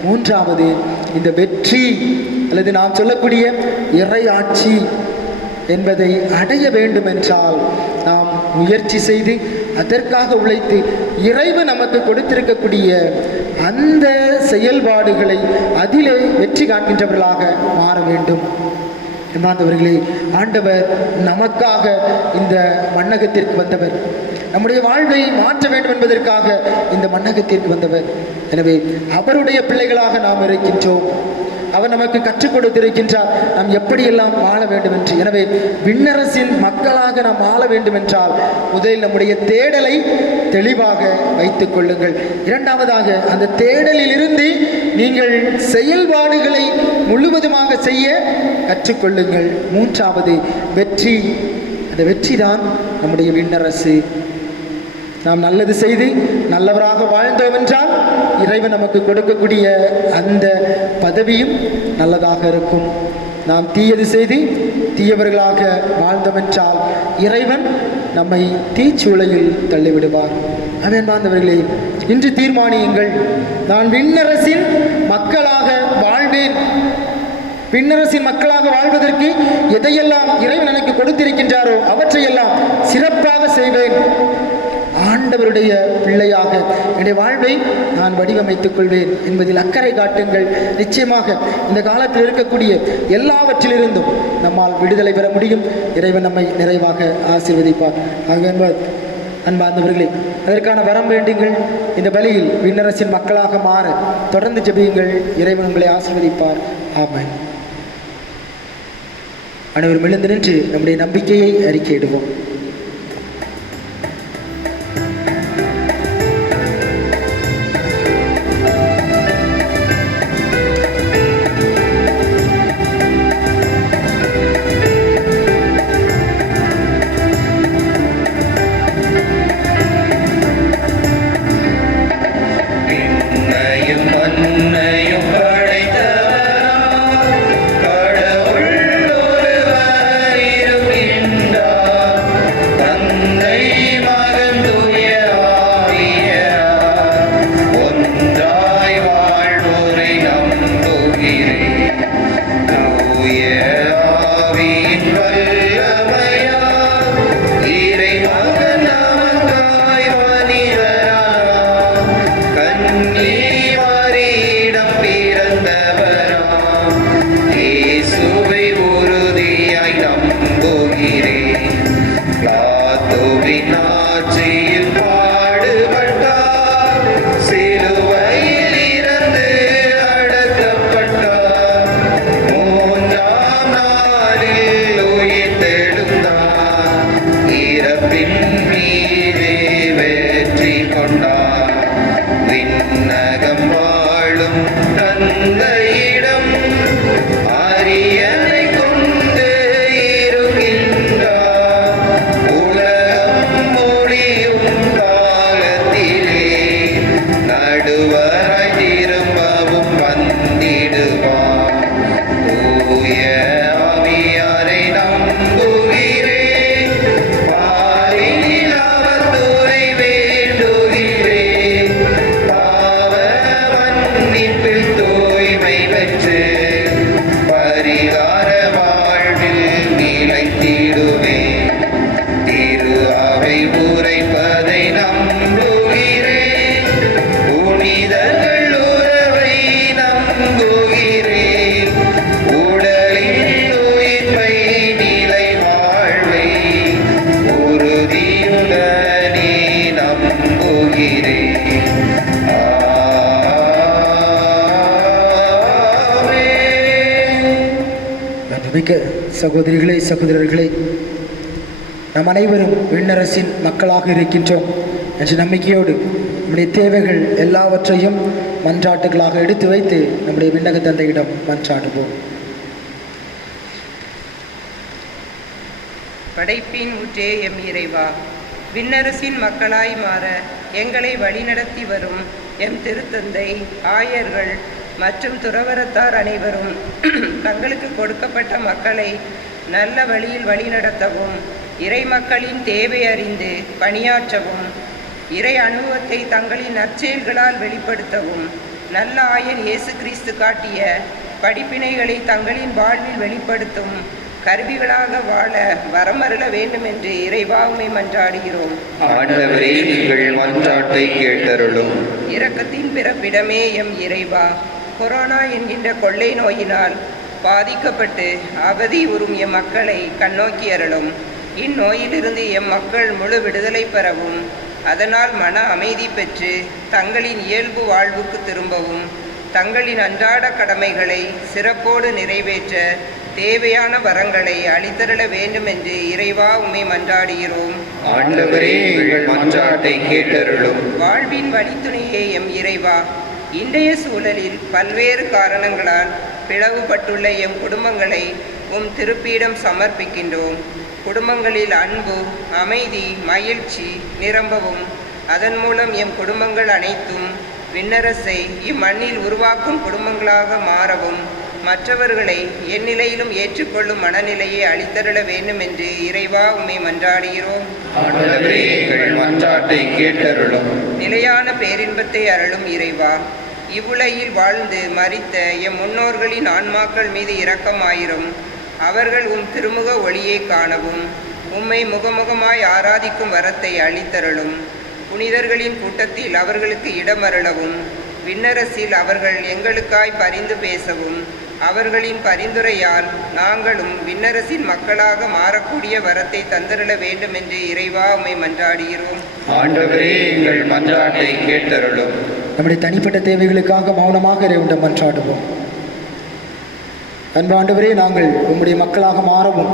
மூன்றாவது, இந்த வெற்றி அல்லது நாம் சொல்லக்கூடிய இறையாட்சி என்பதை அடைய வேண்டும் என்றால் நாம் முயற்சி செய்து அதற்காக உழைத்து இறைவன் நமக்கு கொடுத்திருக்கக்கூடிய அந்த செயல்பாடுகளை அதிலே வெற்றி காண்கின்றவர்களாக மாற வேண்டும். என்பார்ந்தவர்களே, ஆண்டவர் நமக்காக இந்த மண்ணகத்திற்கு வந்தவர், நம்முடைய வாழ்வை மாற்ற வேண்டும் என்பதற்காக இந்த மண்ணகத்திற்கு வந்தவர். எனவே அவருடைய பிள்ளைகளாக நாம் இருக்கின்றோம். அவர் நமக்கு கற்றுக் கொடுத்திருக்கின்றார் நாம் எப்படியெல்லாம் வாழ வேண்டும் என்று. எனவே விண்ணரசின் மக்களாக நாம் வாழ வேண்டும் என்றால் முதலில் நம்முடைய தேடலை தெளிவாக வைத்துக் கொள்ளுங்கள். இரண்டாவதாக அந்த தேடலில் இருந்து நீங்கள் செயல்பாடுகளை முழுவதுமாக செய்ய கற்றுக்கொள்ளுங்கள். மூன்றாவது வெற்றி. அந்த வெற்றி தான் நம்முடைய விண்ணரசு. நாம் நல்லது செய்து நல்லவராக வாழ்ந்தோம் என்றால் இறைவன் நமக்கு கொடுக்கக்கூடிய அந்த பதவியும் நல்லதாக இருக்கும். நாம் தீயது செய்து தீயவர்களாக வாழ்ந்தோம் என்றால் இறைவன் நம்மை தீச்சூளையில் தள்ளிவிடுவார். அன்பார்ந்தவர்களே, இன்று தீர்மானியுங்கள், நான் விண்ணரசின் மக்களாக வாழ்வேன். விண்ணரசின் மக்களாக வாழ்வதற்கு எதையெல்லாம் இறைவன் எனக்கு கொடுத்திருக்கின்றாரோ அவற்றையெல்லாம் சிறப்பாக செய்வேன். ஆண்டவருடைய பிள்ளையாக என்னுடைய வாழ்வை நான் வடிவமைத்துக் கொள்வேன் என்பதில் அக்கறை காட்டுங்கள். நிச்சயமாக இந்த காலத்தில் இருக்கக்கூடிய எல்லாவற்றிலிருந்தும் நம்மால் விடுதலை பெற முடியும். இறைவன் நம்மை நிறைவாக ஆசீர்வதிப்பார். அன்பார்ந்தவர்களே, அதற்கான வரம் வேண்டுங்கள். இந்த பலியில் விண்ணரசின் மக்களாக மாற தொடர்ந்து ஜெபியுங்கள். இறைவன் உங்களை ஆசீர்வதிப்பார். ஆமென். அனைவரும் எழுந்து நின்று நம்முடைய நம்பிக்கையை அறிக்கையிடுவோம். மிக்க சகோதரிகளே, சகோதரர்களே, நம் அனைவரும் விண்ணரசின் மக்களாக இருக்கின்றோம் என்ற நம்பிக்கையோடு நம்முடைய தேவைகள் எல்லாவற்றையும் மன்றாட்டுகளாக எடுத்து வைத்து நம்முடைய விண்ணக தந்தையிடம் மன்றாடுவோம். படைப்பின் ஊற்றே எம் இறைவா, விண்ணரசின் மக்களாய் மாற எங்களை வழிநடத்தி வரும் எம் திருத்தந்தை, ஆயர்கள் மற்றும் துறவரத்தார் அனைவரும் தங்களுக்கு கொடுக்கப்பட்ட மக்களை நல்ல வழியில் வழிநடத்தவும், இறை மக்களின் தேவை அறிந்து பணியாற்றவும், இறை அனுபவத்தை தங்களின் நற்செயல்களால் வெளிப்படுத்தவும், நல்ல ஆயர் இயேசு கிறிஸ்து காட்டிய படிப்பினைகளை தங்களின் வாழ்வில் வெளிப்படுத்தும் கருவிகளாக வாழ வரமருள வேண்டும் என்று இறைவாவுமை மன்றாடுகிறோம். ஆண்டவரே, நீங்கள் மன்றாட்டை கேட்டருளும். இரக்கத்தின் பிறப்பிடமே எம் இறைவா, கொரோனா என்கின்ற கொள்ளை நோயினால் பாதிக்கப்பட்டு அவதி உறும் எம் மக்களை கண்ணோக்கி அருளும். இந்நோயிலிருந்து எம் மக்கள் முழு விடுதலை பெறவும் அதனால் மன அமைதி பெற்று தங்களின் இயல்பு வாழ்வுக்கு திரும்பவும் தங்களின் அன்றாட கடமைகளை சிறப்போடு நிறைவேற்ற தேவையான வரங்களை அளித்தருள வேண்டும் என்று இறைவா உம்மை மன்றாடுகிறோம். ஆண்டவரே, எங்கள் மன்றாட்டை கேட்டருளும். வாழ்வின் வழித்துணையே எம் இறைவா, இன்றைய சூழலில் பல்வேறு காரணங்களால் பிளவுபட்டுள்ள எம் குடும்பங்களை உம் திருப்பீடம் சமர்ப்பிக்கின்றோம். குடும்பங்களில் அன்பு, அமைதி, மகிழ்ச்சி நிரம்பவும் அதன் மூலம் எம் குடும்பங்கள் அனைத்தும் விண்ணரசை இம்மண்ணில் உருவாக்கும் குடும்பங்களாக மாறவும் மற்றவர்களை எந்நிலையிலும் ஏற்றுக்கொள்ளும் மனநிலையை அளித்தருள வேண்டும் என்று இறைவா உம்மை மன்றாடுகிறோம். ஆண்டவரே, எங்கள் மன்றாட்டை கேட்டருளும். நிலையான பேரின்பத்தை அருளும் இறைவா, இவ்வுலகில் வாழ்ந்து மரித்த எம் முன்னோர்களின் ஆன்மாக்கள் மீது இரக்கமாயிரும். அவர்கள் உம் திருமுக ஒளியை காணவும் உம்மை முகமுகமாய் ஆராதிக்கும் வரத்தை அளித்தருளும். புனிதர்களின் கூட்டத்தில் அவர்களுக்கு இடமருளவும் விண்ணரசில் அவர்கள் எங்களுக்காய் பரிந்து பேசவும் அவர்களின் பரிந்துரையால் நாங்களும் விண்ணரசின் மக்களாக மாறக்கூடிய வரத்தை தந்தருள வேண்டும் என்று இறைவா உம்மை மன்றாடுகிறோம். ஆண்டவரே, எங்கள் மன்றாட்டை கேட்டருளும். நம்முடைய தனிப்பட்ட தேவைகளுக்காக மௌனமாக இறைவனிடம் மன்றாடுவோம். அன்பாண்டவரே, நாங்கள் உம்முடைய மக்களாக மாறவும்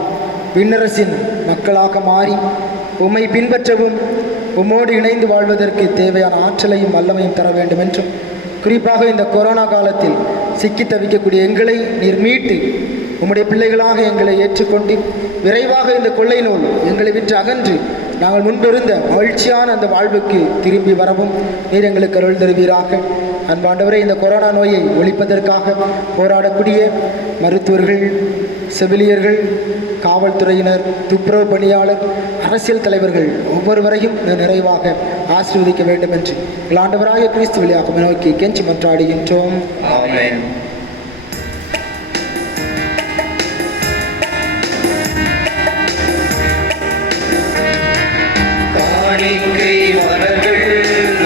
விண்ணரசின் மக்களாக மாறி உம்மை பின்பற்றவும் உம்மோடு இணைந்து வாழ்வதற்கு தேவையான ஆற்றலையும் வல்லமையும் தர வேண்டும் என்றும், குறிப்பாக இந்த கொரோனா காலத்தில் சிக்கி தவிக்கக்கூடிய எங்களை நீர் மீட்டு உம்முடைய பிள்ளைகளாக எங்களை ஏற்றுக்கொண்டு விரைவாக இந்த கொள்ளை நூல் எங்களை விட்டு அகன்று நாங்கள் முன்பிருந்த மகிழ்ச்சியான அந்த வாழ்வுக்கு திரும்பி வரவும் நீர் எங்களுக்கு அருள் தருவீராக. அன்பாண்டவரே, இந்த கொரோனா நோயை ஒழிப்பதற்காக போராடக்கூடிய மருத்துவர்கள், செவிலியர்கள், காவல்துறையினர், துப்புரவு பணியாளர், அரசியல் தலைவர்கள் ஒவ்வொருவரையும் நிறைவாக ஆசீர்வதிக்க வேண்டும் என்று ஆண்டவராகிய கிறிஸ்து வழியாக நோக்கி கெஞ்சி மன்றாடுகின்றோம். ஆமென். காணிக்கை மலர்கள்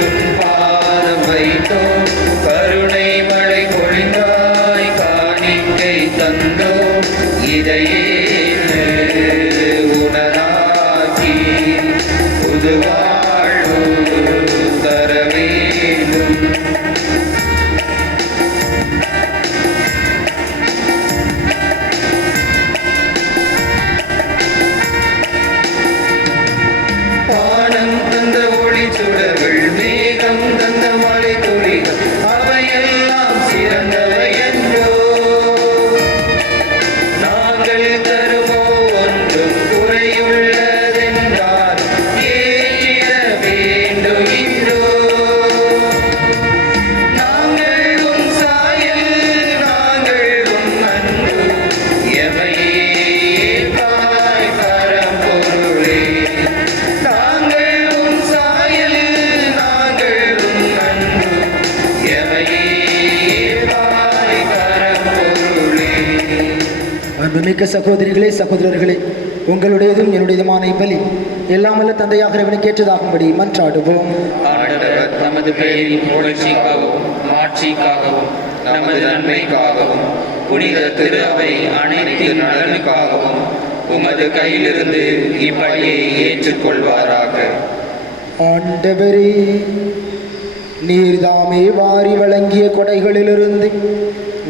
உன் பாதம் வைத்தோம், கருணை மழை பொழிந்தாய், காணிக்கை தந்தோம், இதையே உணராக்கி புது வாழ்வு தர வேண்டும். வானம் தந்த ஒளி சுடர்கள், மேகம் தந்த மழை துளிகள், அவையெல்லாம் சிறந்தவை என்றோ. நாங்கள் தருமோ ஒன்றும் குறையுள்ளதென்றால் ஏற்றிட வேண்டுகின்றோ. நாங்கள் உன் சாயல், நாங்கள் உன் அன்பு, எமையே ஏற்பாய் பரம்பொருளே. நாங்கள் உன் சாயல், நாங்கள் உன் அன்பு, எமையே ஏற்பாய் பரம்பொருளே. அன்புமிக்க சகோதரிகளே, சகோதரர்களே, உங்களுடையதும் என்னுடையதுமான இப்பலி எல்லாம் வல்ல தந்தையாக இறைவனுக்கு ஏற்றதாகும்படி மன்றாடுவோம். ஆண்டவர் தமது பெயரின் புகழ்ச்சிக்காகவும் மாட்சிக்காகவும் நமது நன்மைக்காகவும் புனித திரு அவை அனைத்து நலனுக்காகவும் உமது கையிலிருந்து இப்பலியை ஏற்றுக்கொள்வாராக. ஆண்டவரே, நீர்தாமே வாரி வழங்கிய கொடைகளிலிருந்து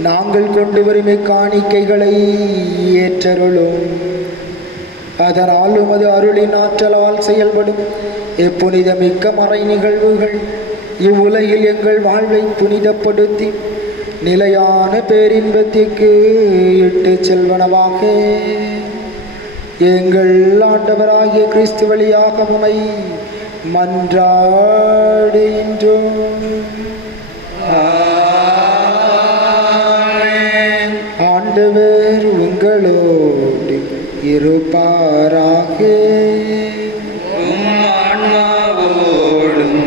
நாங்கள் கொண்டு வரும் காணிக்கைகளை ஏற்றருளும். அதனால் உமது அருளின் ஆற்றலால் செயல்படும் புனிதமிக்க மறை நிகழ்வுகள் இவ்வுலகில் எங்கள் வாழ்வை புனிதப்படுத்தி நிலையான பேரின்பத்திற்கு இட்டு செல்வனவாக எங்கள் ஆண்டவராகிய கிறிஸ்து வழியாக உம்மை மன்றாடுகின்றோம். ஆண்டவர் உங்களோடு இருப்பாராக. உம் ஆன்மாவோடும்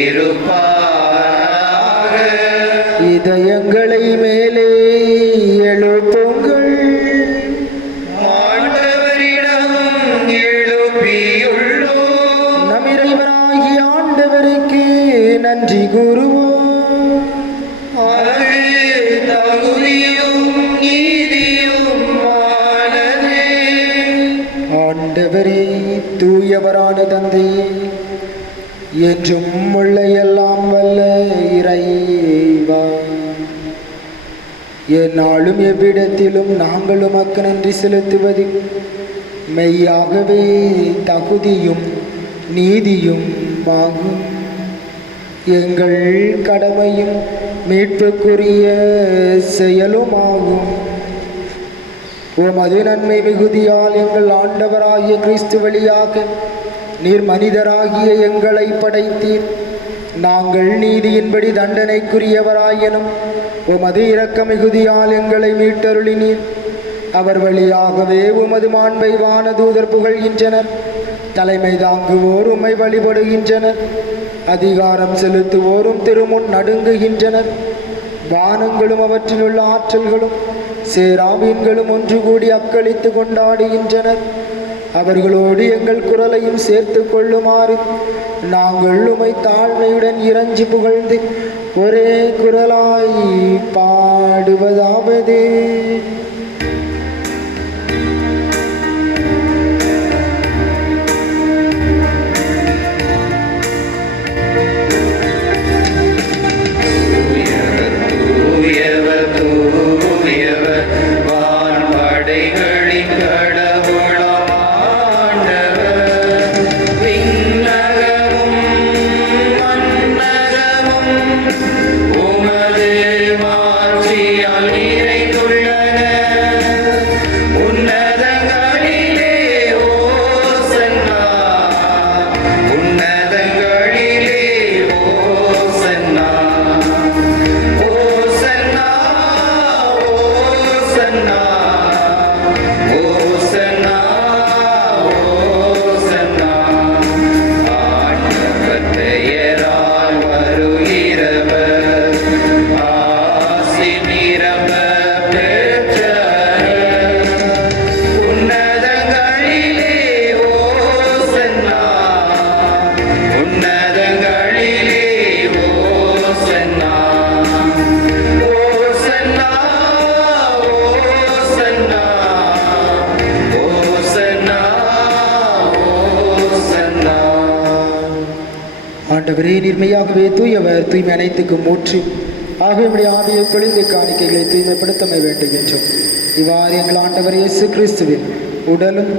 இருப்பாராக. இதயங்களை மேலே எழுப்புங்கள். ஆண்டவரிடம் எழுப்பியுள்ளோம். நம் இறைவனாகிய ஆண்டவருக்கு நன்றி கூறுவோம். அது தகுதியும் நீதியும் ஆனதே. ஆண்டவரே, நிறைவான தந்தையே, என்றும் உள்ள எல்லாம் வல்ல இறைவா, எந்நாளும் எவ்விடத்திலும் நாங்கள் உமக்கு நன்றி செலுத்துவது மெய்யாகவே தகுதியும் நீதியும் ஆகும். எங்கள் கடமையும் மீட்புக்குரிய செயலுமாகும். உமது நன்மை மிகுதியால் எங்கள் ஆண்டவராகிய கிறிஸ்து வழியாக நீர் மனிதராகிய எங்களை படைத்தீர். நாங்கள் நீதியின்படி தண்டனைக்குரியவராயினும் உமது இரக்க மிகுதியால் எங்களை மீட்டருளினீர். அவர் வழியாகவே உமது மாண்பை வானதூதர் புகழ்கின்றனர். தலைமை தாங்குவோர் உம்மை வழிபடுகின்றனர். அதிகாரம் செலுத்துவோரும் திருமுன் நடுங்குகின்றனர். வானங்களும் அவற்றிலுள்ள ஆற்றல்களும் சேராபீன்களும் ஒன்று கூடி அக்களித்து கொண்டாடுகின்றனர். அவர்களோடு எங்கள் குரலையும் சேர்த்து கொள்ளுமாறு நாங்கள் உம்மை தாழ்மையுடன் இறைஞ்சி புகழ்ந்து ஒரே குரலாய் பாடுவதாவது: ஆண்டவரே, நீர்மையாகவே தூயவர், தூய்மை அனைத்துக்கும் ஊற்று. ஆகவே ஆவியை பொழிந்து காணிக்கைகளை தூய்மைப்படுத்தமை வேண்டுகின்றோம். இவ்வாறு எங்கள் ஆண்டவர் இயேசு கிறிஸ்துவின் உடலும்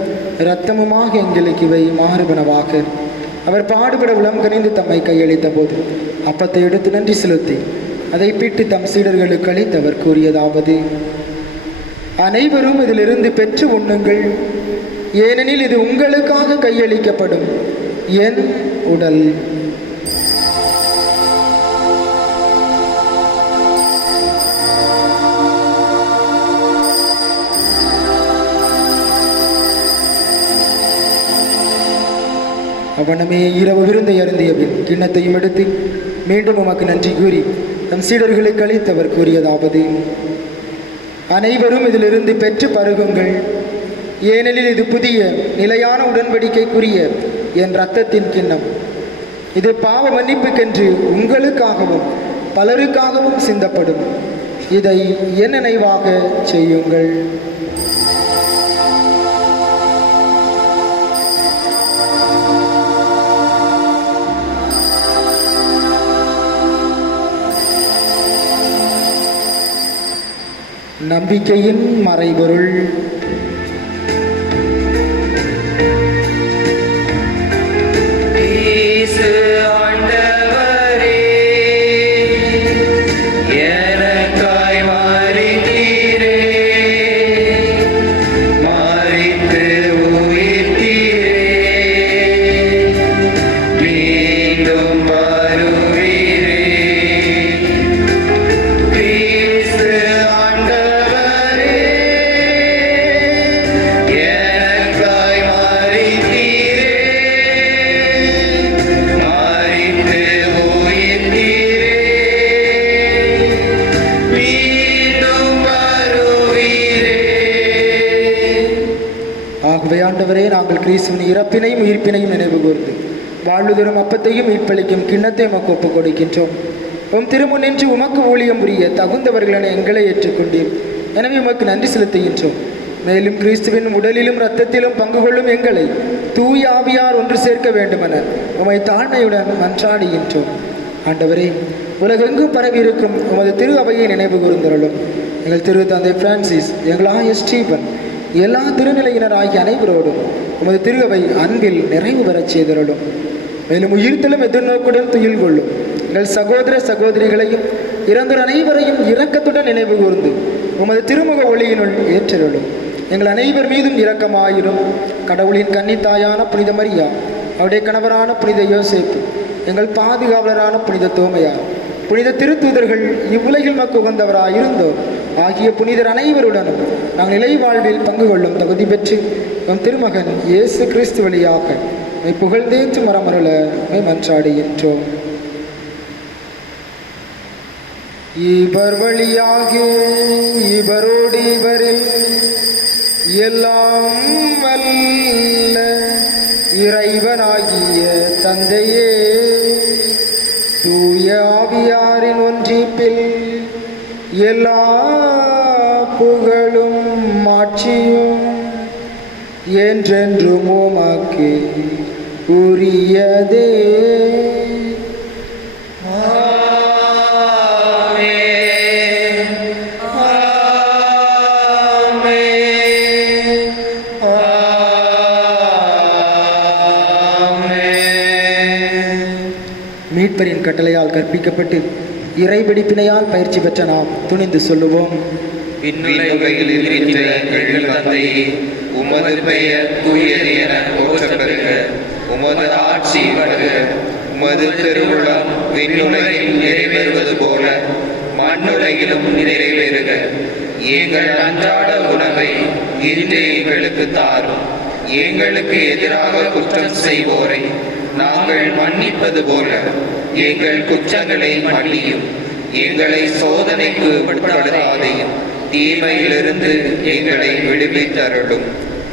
இரத்தமுமாக எங்களுக்கு இவை மாறுபனவாக. அவர் பாடுபட உளம் கனிந்து தம்மை கையளித்த போது அப்பத்தை எடுத்து நன்றி செலுத்தி அதை பிட்டு தம் சீடர்களுக்கு அளித்து அவர் கூறியதாவது: அனைவரும் இதிலிருந்து பெற்று உண்ணுங்கள், ஏனெனில் இது உங்களுக்காக கையளிக்கப்படும் என் உடல். அவனமே இரவு விருந்தை அருந்திய பின் கிண்ணத்தையும் எடுத்து மீண்டும் உமக்கு நன்றி கூறி தம் சீடர்களுக்கு அளித்தவர் கூறியதாவது: அனைவரும் இதிலிருந்து பெற்று பருகுங்கள், ஏனெனில் இது புதிய நிலையான உடன்படிக்கைக்குரிய என் இரத்தத்தின் கிண்ணம். இது பாவ மன்னிப்புக்கென்று உங்களுக்காகவும் பலருக்காகவும் சிந்தப்படும். இதை என் நினைவாக செய்யுங்கள். நம்பிக்கையின் மறைபொருள். ஆண்டவரே, நாங்கள் கிறிஸ்துவின் இறப்பினையும் உயிர்ப்பினையும் நினைவு கூர்ந்து வாழ்வு தரும் அப்பத்தையும் மீட்பளிக்கும் கிண்ணத்தை உமக்கு ஒப்புக் கொடுக்கின்றோம். உம் திருமுன் நின்று உமக்கு ஊழியம் புரிய தகுந்தவர்களென எங்களை ஏற்றுக்கொண்டீர். எனவே உமக்கு நன்றி செலுத்துகின்றோம். மேலும் கிறிஸ்துவின் உடலிலும் இரத்தத்திலும் பங்கு கொள்ளும் எங்களை தூய ஆவியார் ஒன்று சேர்க்க வேண்டுமென உமை தாழ்மையுடன் மன்றாடுகின்றோம். ஆண்டவரே, உலகெங்கும் பரவி இருக்கும் உமது திரு அவையை நினைவு கூர்ந்தருளும். எங்கள் திரு தந்தை பிரான்சிஸ், எங்களாய ஸ்டீபன், எல்லா திருநிலையினர் ஆகிய அனைவரோடும் உமது திரு அவை அன்பில் நிறைவு பெறச் செய்தருளும். மேலும் உயிர்த்தலும் எதிர்நோக்குடன் துயில் கொள்ளும் எங்கள் சகோதர சகோதரிகளையும் இறந்தோர் அனைவரையும் இரக்கத்துடன் நினைவு கூர்ந்து உமது திருமுக ஒளியினுள் ஏற்றருளும். எங்கள் அனைவர் மீதும் இரக்கமாயிரும். கடவுளின் கன்னித்தாயான புனித மரியா, அவருடைய கணவரான புனித யோசேப்பு, எங்கள் பாதுகாவலரான புனித தோமையார், புனித திருத்தூதர்கள், இவ்வுலகில் மக்கு உகந்தவராயிருந்தோர் ஆகிய புனிதர் அனைவருடனும் நாங்கள் நிலை வாழ்வில் பங்கு கொள்ளும் தகுதி பெற்று நம் திருமகன் இயேசு கிறிஸ்து வழியாக புகழ்ந்தேற்று மரமருள மன்றாடுகின்றோம். இவர் வழியாக இவரோடு இவரில் எல்லாம் வல்ல இறைவனாகிய தந்தையே, தூய ஆவியாரின் ஒன்றிப்பில் எல்லா புகழும் மாட்சியும் என்றென்றும் உமக்கு உரியதே. மீட்பரின் கட்டளையால் கற்பிக்கப்பட்டு இறைவெடிப்பினையால் பயிற்சி பெற்ற நாம் துணிந்து சொல்லுவோம். விண்ணுலகில் இருக்கின்ற எங்கள் தந்தையே, உமது பெயர் தூயது என போற்றப் பெறுக. உமது ஆட்சி வருக. உமது திருவுளம் விண்ணுலகில் நிறைவேறுவது போல மண்ணுலகிலும் நிறைவேறுக. எங்கள் அன்றாட உணவை இன்று எங்களுக்கு தாரும். எங்களுக்கு எதிராக குற்றம் செய்வோரை நாங்கள் மன்னிப்பது போல எங்கள் குற்றங்களை மன்னியும். எங்களை சோதனைக்கு உட்படுத்தாதையும், தீமையிலிருந்து எங்களை விடுவித்தருளும்.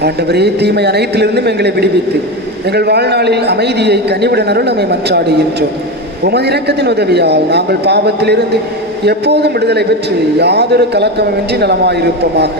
ஆண்டவரே, தீமை அனைத்திலிருந்தும் எங்களை விடுவித்து எங்கள் வாழ்நாளில் அமைதியை கனிவுடன் அருளமை மன்றாடுகின்றோம். உமது இரக்கத்தின் உதவியால் நாங்கள் பாவத்திலிருந்து எப்போதும் விடுதலை பெற்று யாதொரு கலக்கமின்றி நலமாயிருப்போமாக.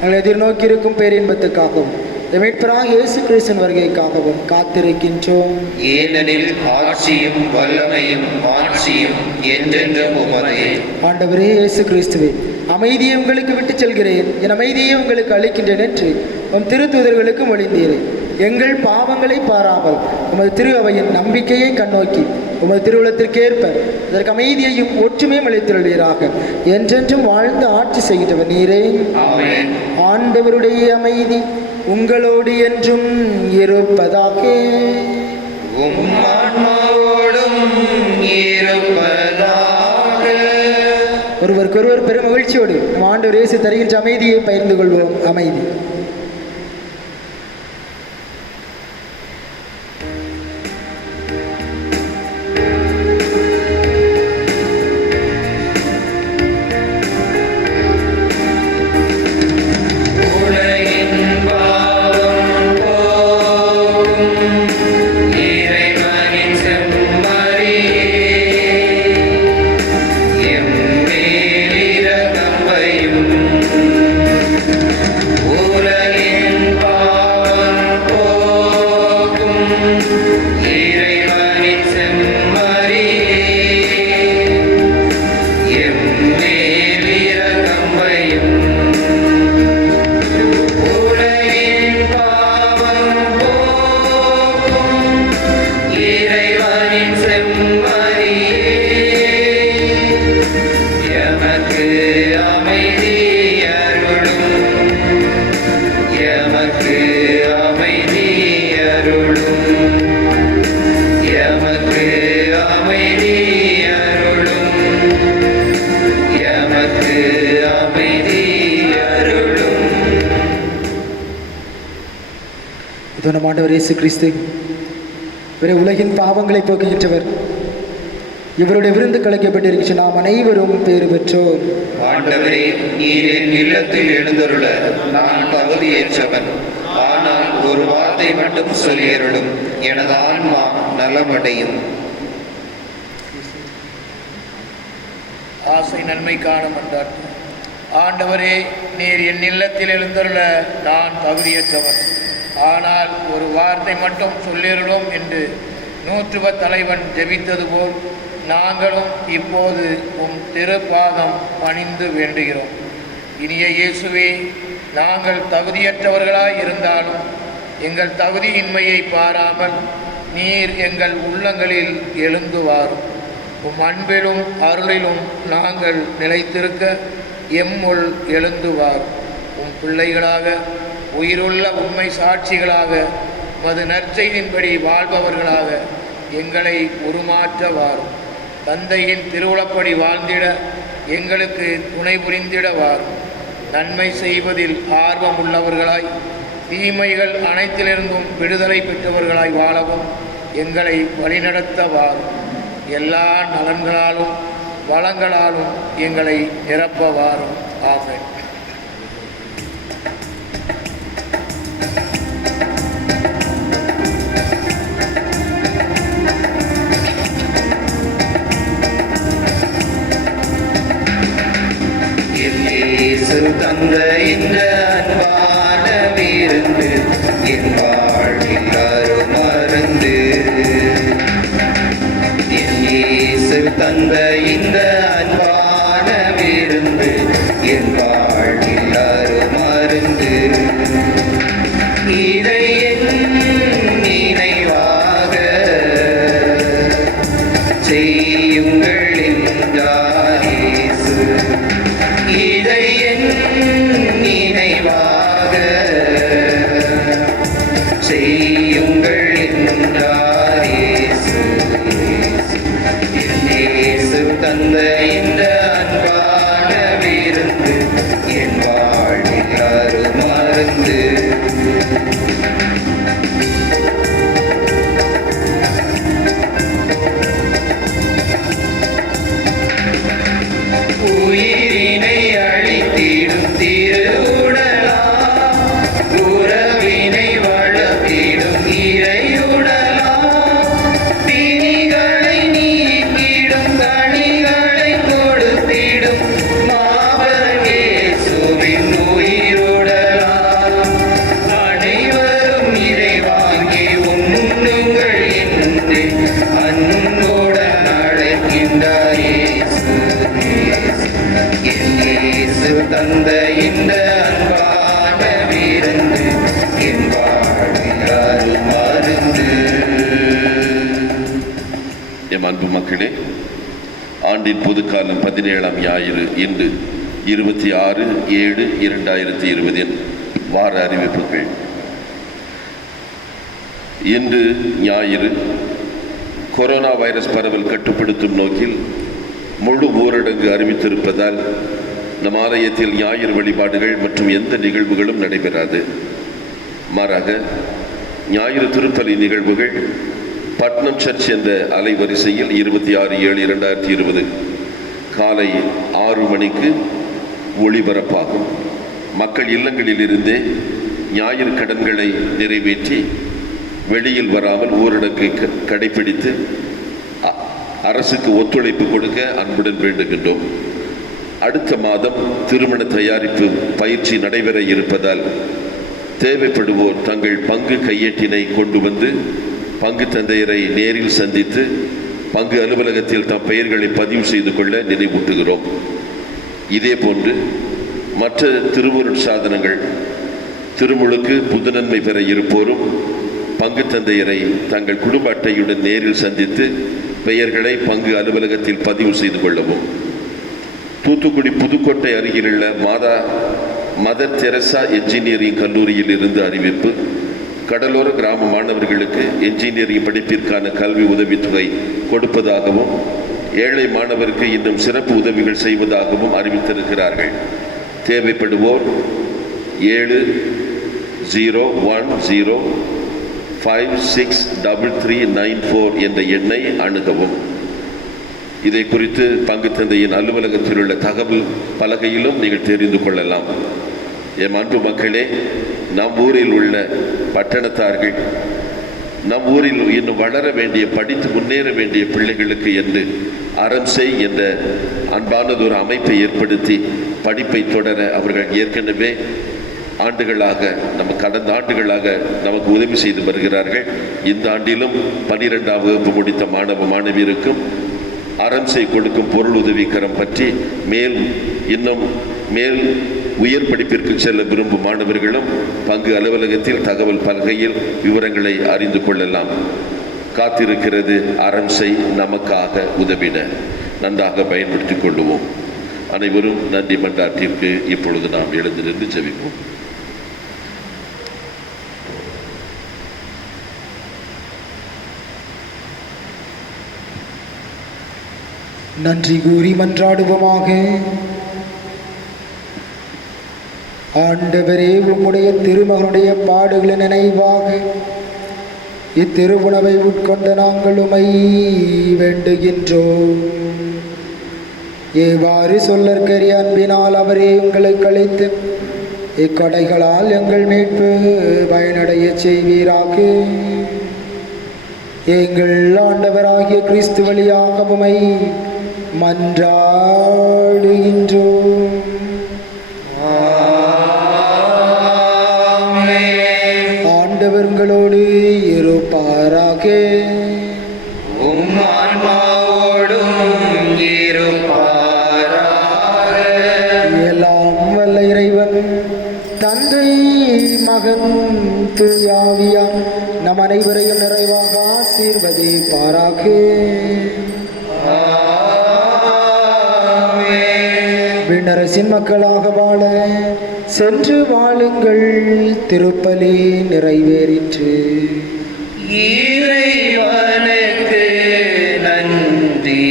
நாங்கள் எதிர்நோக்கியிருக்கும் பேரின்பத்துக்காகவும் மீட்பராக இயேசு கிறிஸ்துவின் வருகைக்காகவும் காத்திருக்கின்றோம். ஏனெனில் ஆட்சியும் வல்லமையும் மாட்சியும் என்றென்றும் உமதே. ஆண்டவரே இயேசு கிறிஸ்துவே, அமைதியை உங்களுக்கு விட்டுச் செல்கிறேன், என் அமைதியை உங்களுக்கு அளிக்கின்றேன் என்று உம் திருத்தூதர்களுக்கு மொழிந்தீரேன். எங்கள் பாவங்களை பாராமல் உமது திரு அவையின் நம்பிக்கையை கண்ணோக்கி உமது திருவுளத்திற்கேற்ப அதற்கு அமைதியையும் ஒற்றுமையும் அளித்துள்ளீராக. என்றென்றும் வாழ்ந்து ஆட்சி செய்கின்றவர் நீரே. ஆமென். ஆண்டவருடைய அமைதி உங்களோடு என்றும் இருப்பதாக. உம் ஆன்மாவோடும் இருப்பதாக. ஒருவருக்கொருவர் பெரும் மகிழ்ச்சியோடு நம் ஆண்டவர் இயேசு தருகின்ற அமைதியை பகிர்ந்து கொள்வோம். அமைதி. நம் ஆண்டவர் இயேசு கிறிஸ்து இவரை உலகின் பாவங்களை போக்குகின்றவர். இவருடைய விருந்து கலைக்கப்பட்டிருக்கின்ற நாம் அனைவரும் பேறு பெற்றோர். ஆண்டவரே, நீர் என் இல்லத்தில் எழுந்தருள நான் தகுதியேற்றவன். ஆனால் ஒரு வார்த்தை மட்டும் சொல்லியருளும், எனது ஆன்மா நலமடையும். ஆசை நன்மை காண மன்றாட்டு. ஆண்டவரே, நீர் என் இல்லத்தில் எழுந்தருள நான் தகுதியற்றவன். ஆனால் ஒரு வார்த்தை மட்டும் சொல்லிருளும் என்று 100 தலைவன் ஜெபித்தது போல் நாங்களும் இப்போது உம் திருப்பாதம் பணிந்து வேண்டுகிறோம். இனிய இயேசுவே, நாங்கள் தகுதியற்றவர்களாய் இருந்தாலும் எங்கள் தகுதியின்மையை பாராமல் நீர் எங்கள் உள்ளங்களில் எழுந்து வாரும். உம் அன்பிலும் அருளிலும் நாங்கள் நிலைத்திருக்க எம்முள் எழுந்து வாரும். உம் பிள்ளைகளாக, உயிருள்ள உண்மை சாட்சிகளாக, மது நற்செய்தின்படி வாழ்பவர்களாக எங்களை உருமாற்ற வாரும். தந்தையின் திருவுளப்படி வாழ்ந்திட எங்களுக்கு துணை புரிந்திட வாரும். நன்மை செய்வதில் ஆர்வம் உள்ளவர்களாய், தீமைகள் அனைத்திலிருந்தும் விடுதலை பெற்றவர்களாய் வாழவும் எங்களை வழிநடத்த வாரும். எல்லா நலன்களாலும் வளங்களாலும் எங்களை நிரப்ப வாரும். ஆமென். இயேசு தந்த இந்த அன்பான விருந்து என் வாழ்வில் அருமருந்து. இயேசு தந்த இந்த அன்பான விருந்து என் வாழ்வில் அருமருந்து. இதை என் நினைவாக செய்யுங்கள் என்றார் இயேசு. இதை என் நினைவாக செய்யுங்கள் என்றார் இயேசு. இயேசு தந்த இந்த அன்பான விருந்து என் வாழ்வில் அருமருந்து. உயிரினை அழித்திடும் திருவுடலாம், உறவினை வளர்த்திடும் இறையுடலாம், பிணிகளை நீக்கிடும் கனிகளை கொடுத்திடும் மாபெரும் இயேசுவின் உயிருடலாம். அனைவரும் இதை வாங்கி உண்ணுங்கள் என்று அன்புடன் அழைக்கின்றார் இயேசு. இயேசு தந்த இந்த அன்பான விருந்து என் வாழ்வில் அருமருந்து. எம் அன்பு மக்களே, ஆண்டின் பொதுக்காலம் 17ஆம் ஞாயிறு இன்று 26/7/2020 வார அறிவிப்புகள். இன்று ஞாயிறு கொரோனா வைரஸ் பரவல் கட்டுப்படுத்தும் நோக்கில் முழு ஊரடங்கு அறிவித்திருப்பதால் நம் ஆலயத்தில் ஞாயிறு வழிபாடுகள் மற்றும் எந்த நிகழ்வுகளும் நடைபெறாது. மாறாக ஞாயிறு திருப்பலி நிகழ்வுகள் பட்னம் சர்ச் என்ற அலைவரிசையில் 26/7/2020 காலை 6 மணிக்கு ஒளிபரப்பாகும். மக்கள் இல்லங்களிலிருந்தே ஞாயிறு கடன்களை நிறைவேற்றி வெளியில் வராமல் ஊரடங்கை கடைபிடித்து அரசுக்கு ஒத்துழைப்பு கொடுக்க அன்புடன் வேண்டுகின்றோம். அடுத்த மாதம் திருமண தயாரிப்பு பயிற்சி நடைபெற இருப்பதால் தேவைப்படுவோர் தங்கள் பங்கு கையேட்டினை கொண்டு வந்து பங்கு தந்தையரை நேரில் சந்தித்து பங்கு அலுவலகத்தில் தம் பெயர்களை பதிவு செய்து கொள்ள நினைவூட்டுகிறோம். இதேபோன்று மற்ற திருவருட் சாதனங்கள் திருமுழுக்கு புதுநன்மை பெற இருப்போரும் பங்கு தந்தையரை தங்கள் குடும்ப அட்டையுடன் நேரில் சந்தித்து பெயர்களை பங்கு அலுவலகத்தில் பதிவு செய்து கொள்ளவும். தூத்துக்குடி புதுக்கோட்டை அருகிலுள்ள மதர் தெரசா என்ஜினியரிங் கல்லூரியில் இருந்து அறிவிப்பு. கடலோர கிராம மாணவர்களுக்கு என்ஜினியரிங் படிப்பிற்கான கல்வி உதவித்தொகை கொடுப்பதாகவும் ஏழை மாணவருக்கு இன்னும் சிறப்பு உதவிகள் செய்வதாகவும் அறிவித்திருக்கிறார்கள். தேவைப்படுவோர் 7010563394 என்ற எண்ணை அணுகவும். இதை குறித்து பங்கு தந்தையின் அலுவலகத்தில் உள்ள தகவல் பலகையிலும் நீங்கள் தெரிந்து கொள்ளலாம். என் அன்பு மக்களே, நம் ஊரில் உள்ள பட்டணத்தார்கள் நம் ஊரில் இன்னும் வளர வேண்டிய, படித்து முன்னேற வேண்டிய பிள்ளைகளுக்கு என்று அறம் செய் என்ற அன்பானதொரு அமைப்பை ஏற்படுத்தி படிப்பை தொடர அவர்கள் ஏற்கனவே கடந்த ஆண்டுகளாக நமக்கு உதவி செய்து வருகிறார்கள். இந்த ஆண்டிலும் 12ஆம் வகுப்பு முடித்த மாணவ மாணவியருக்கும் அறம் செய் கொடுக்கும் பொருள் உதவிக்கரம் பற்றி இன்னும் மேல் உயர் படிப்பிற்கு செல்ல விரும்பும் மாணவர்களும் பங்கு அலுவலகத்தில் தகவல் பலகையில் விவரங்களை அறிந்து கொள்ளலாம். காத்திருக்கிறது அறம் செய் நமக்காக உதவின. நன்றாக பயன்படுத்திக் கொள்ளுவோம். அனைவரும் நன்றி மன்றாட்டிற்கு இப்பொழுது நாம் எழுந்து நின்று ஜெபிப்போம். நன்றி கூறி மன்றாடுவோமாக. ஆண்டவரே, உம்முடைய திருமகனுடைய பாடுகளின் நினைவாக இத்திருவுணவை உட்கொண்ட நாங்கள் உமை வேண்டுகின்றோம். ஏவாறு சொல்லற்கரிய அன்பினால் அவரே உங்களுக்கு அளித்து இக்கொடைகளால் எங்கள் மீட்பு பயனடைய செய்வீராக. எங்கள் ஆண்டவராகிய கிறிஸ்து வழியாக உமை மன்றாடுகின்றோம். ஆண்டவர்களோடு இருப்பாராக. உம் ஆன்மாவோடும் இருப்பாராக. எல்லாம் வல்ல இறைவன் தந்தை, மகன், தூயாவியார் நம் அனைவரையும் நிறைவாக ஆசீர்வதிப்பாராக. விண்ணரசின் மக்களாக வாழ சென்று வாழுங்கள். திருப்பலி நிறைவேறிற்று. இறைவனுக்கு நன்றி.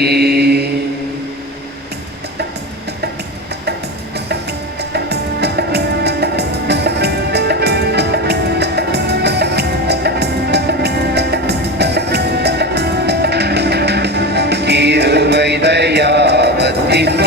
கிருபை தயாவத்தின்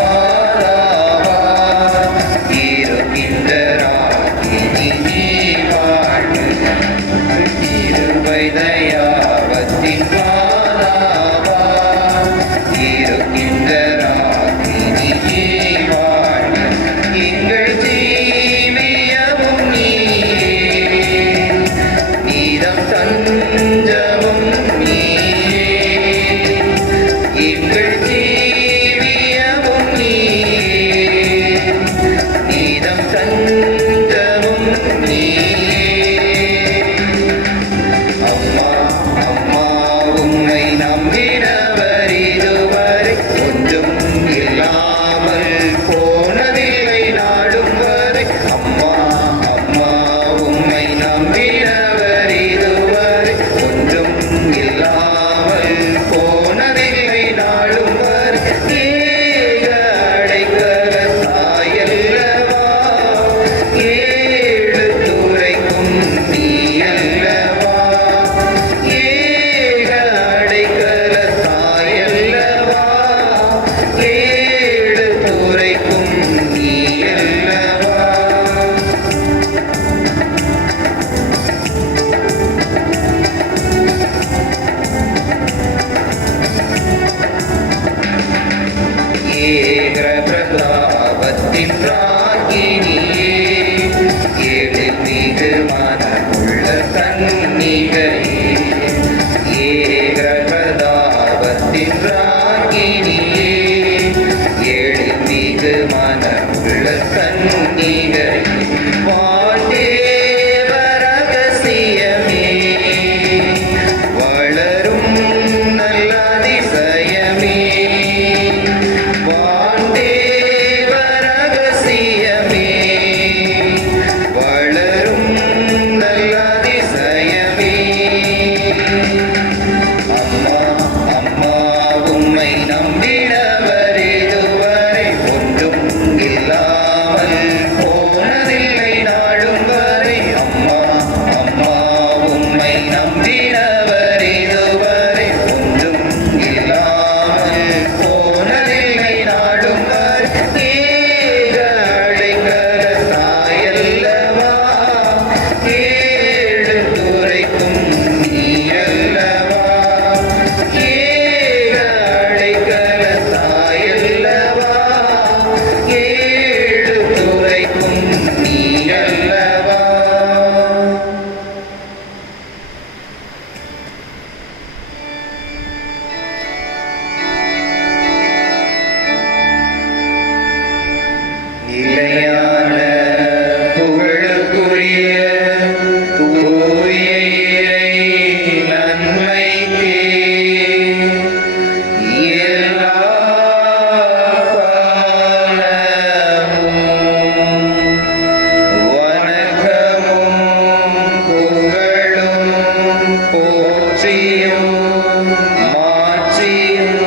மாட்சியும்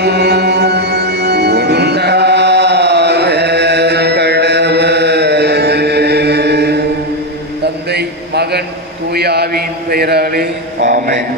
உண்டாக கடவது. தந்தை, மகன், தூய ஆவியின் பெயராலே ஆமென்.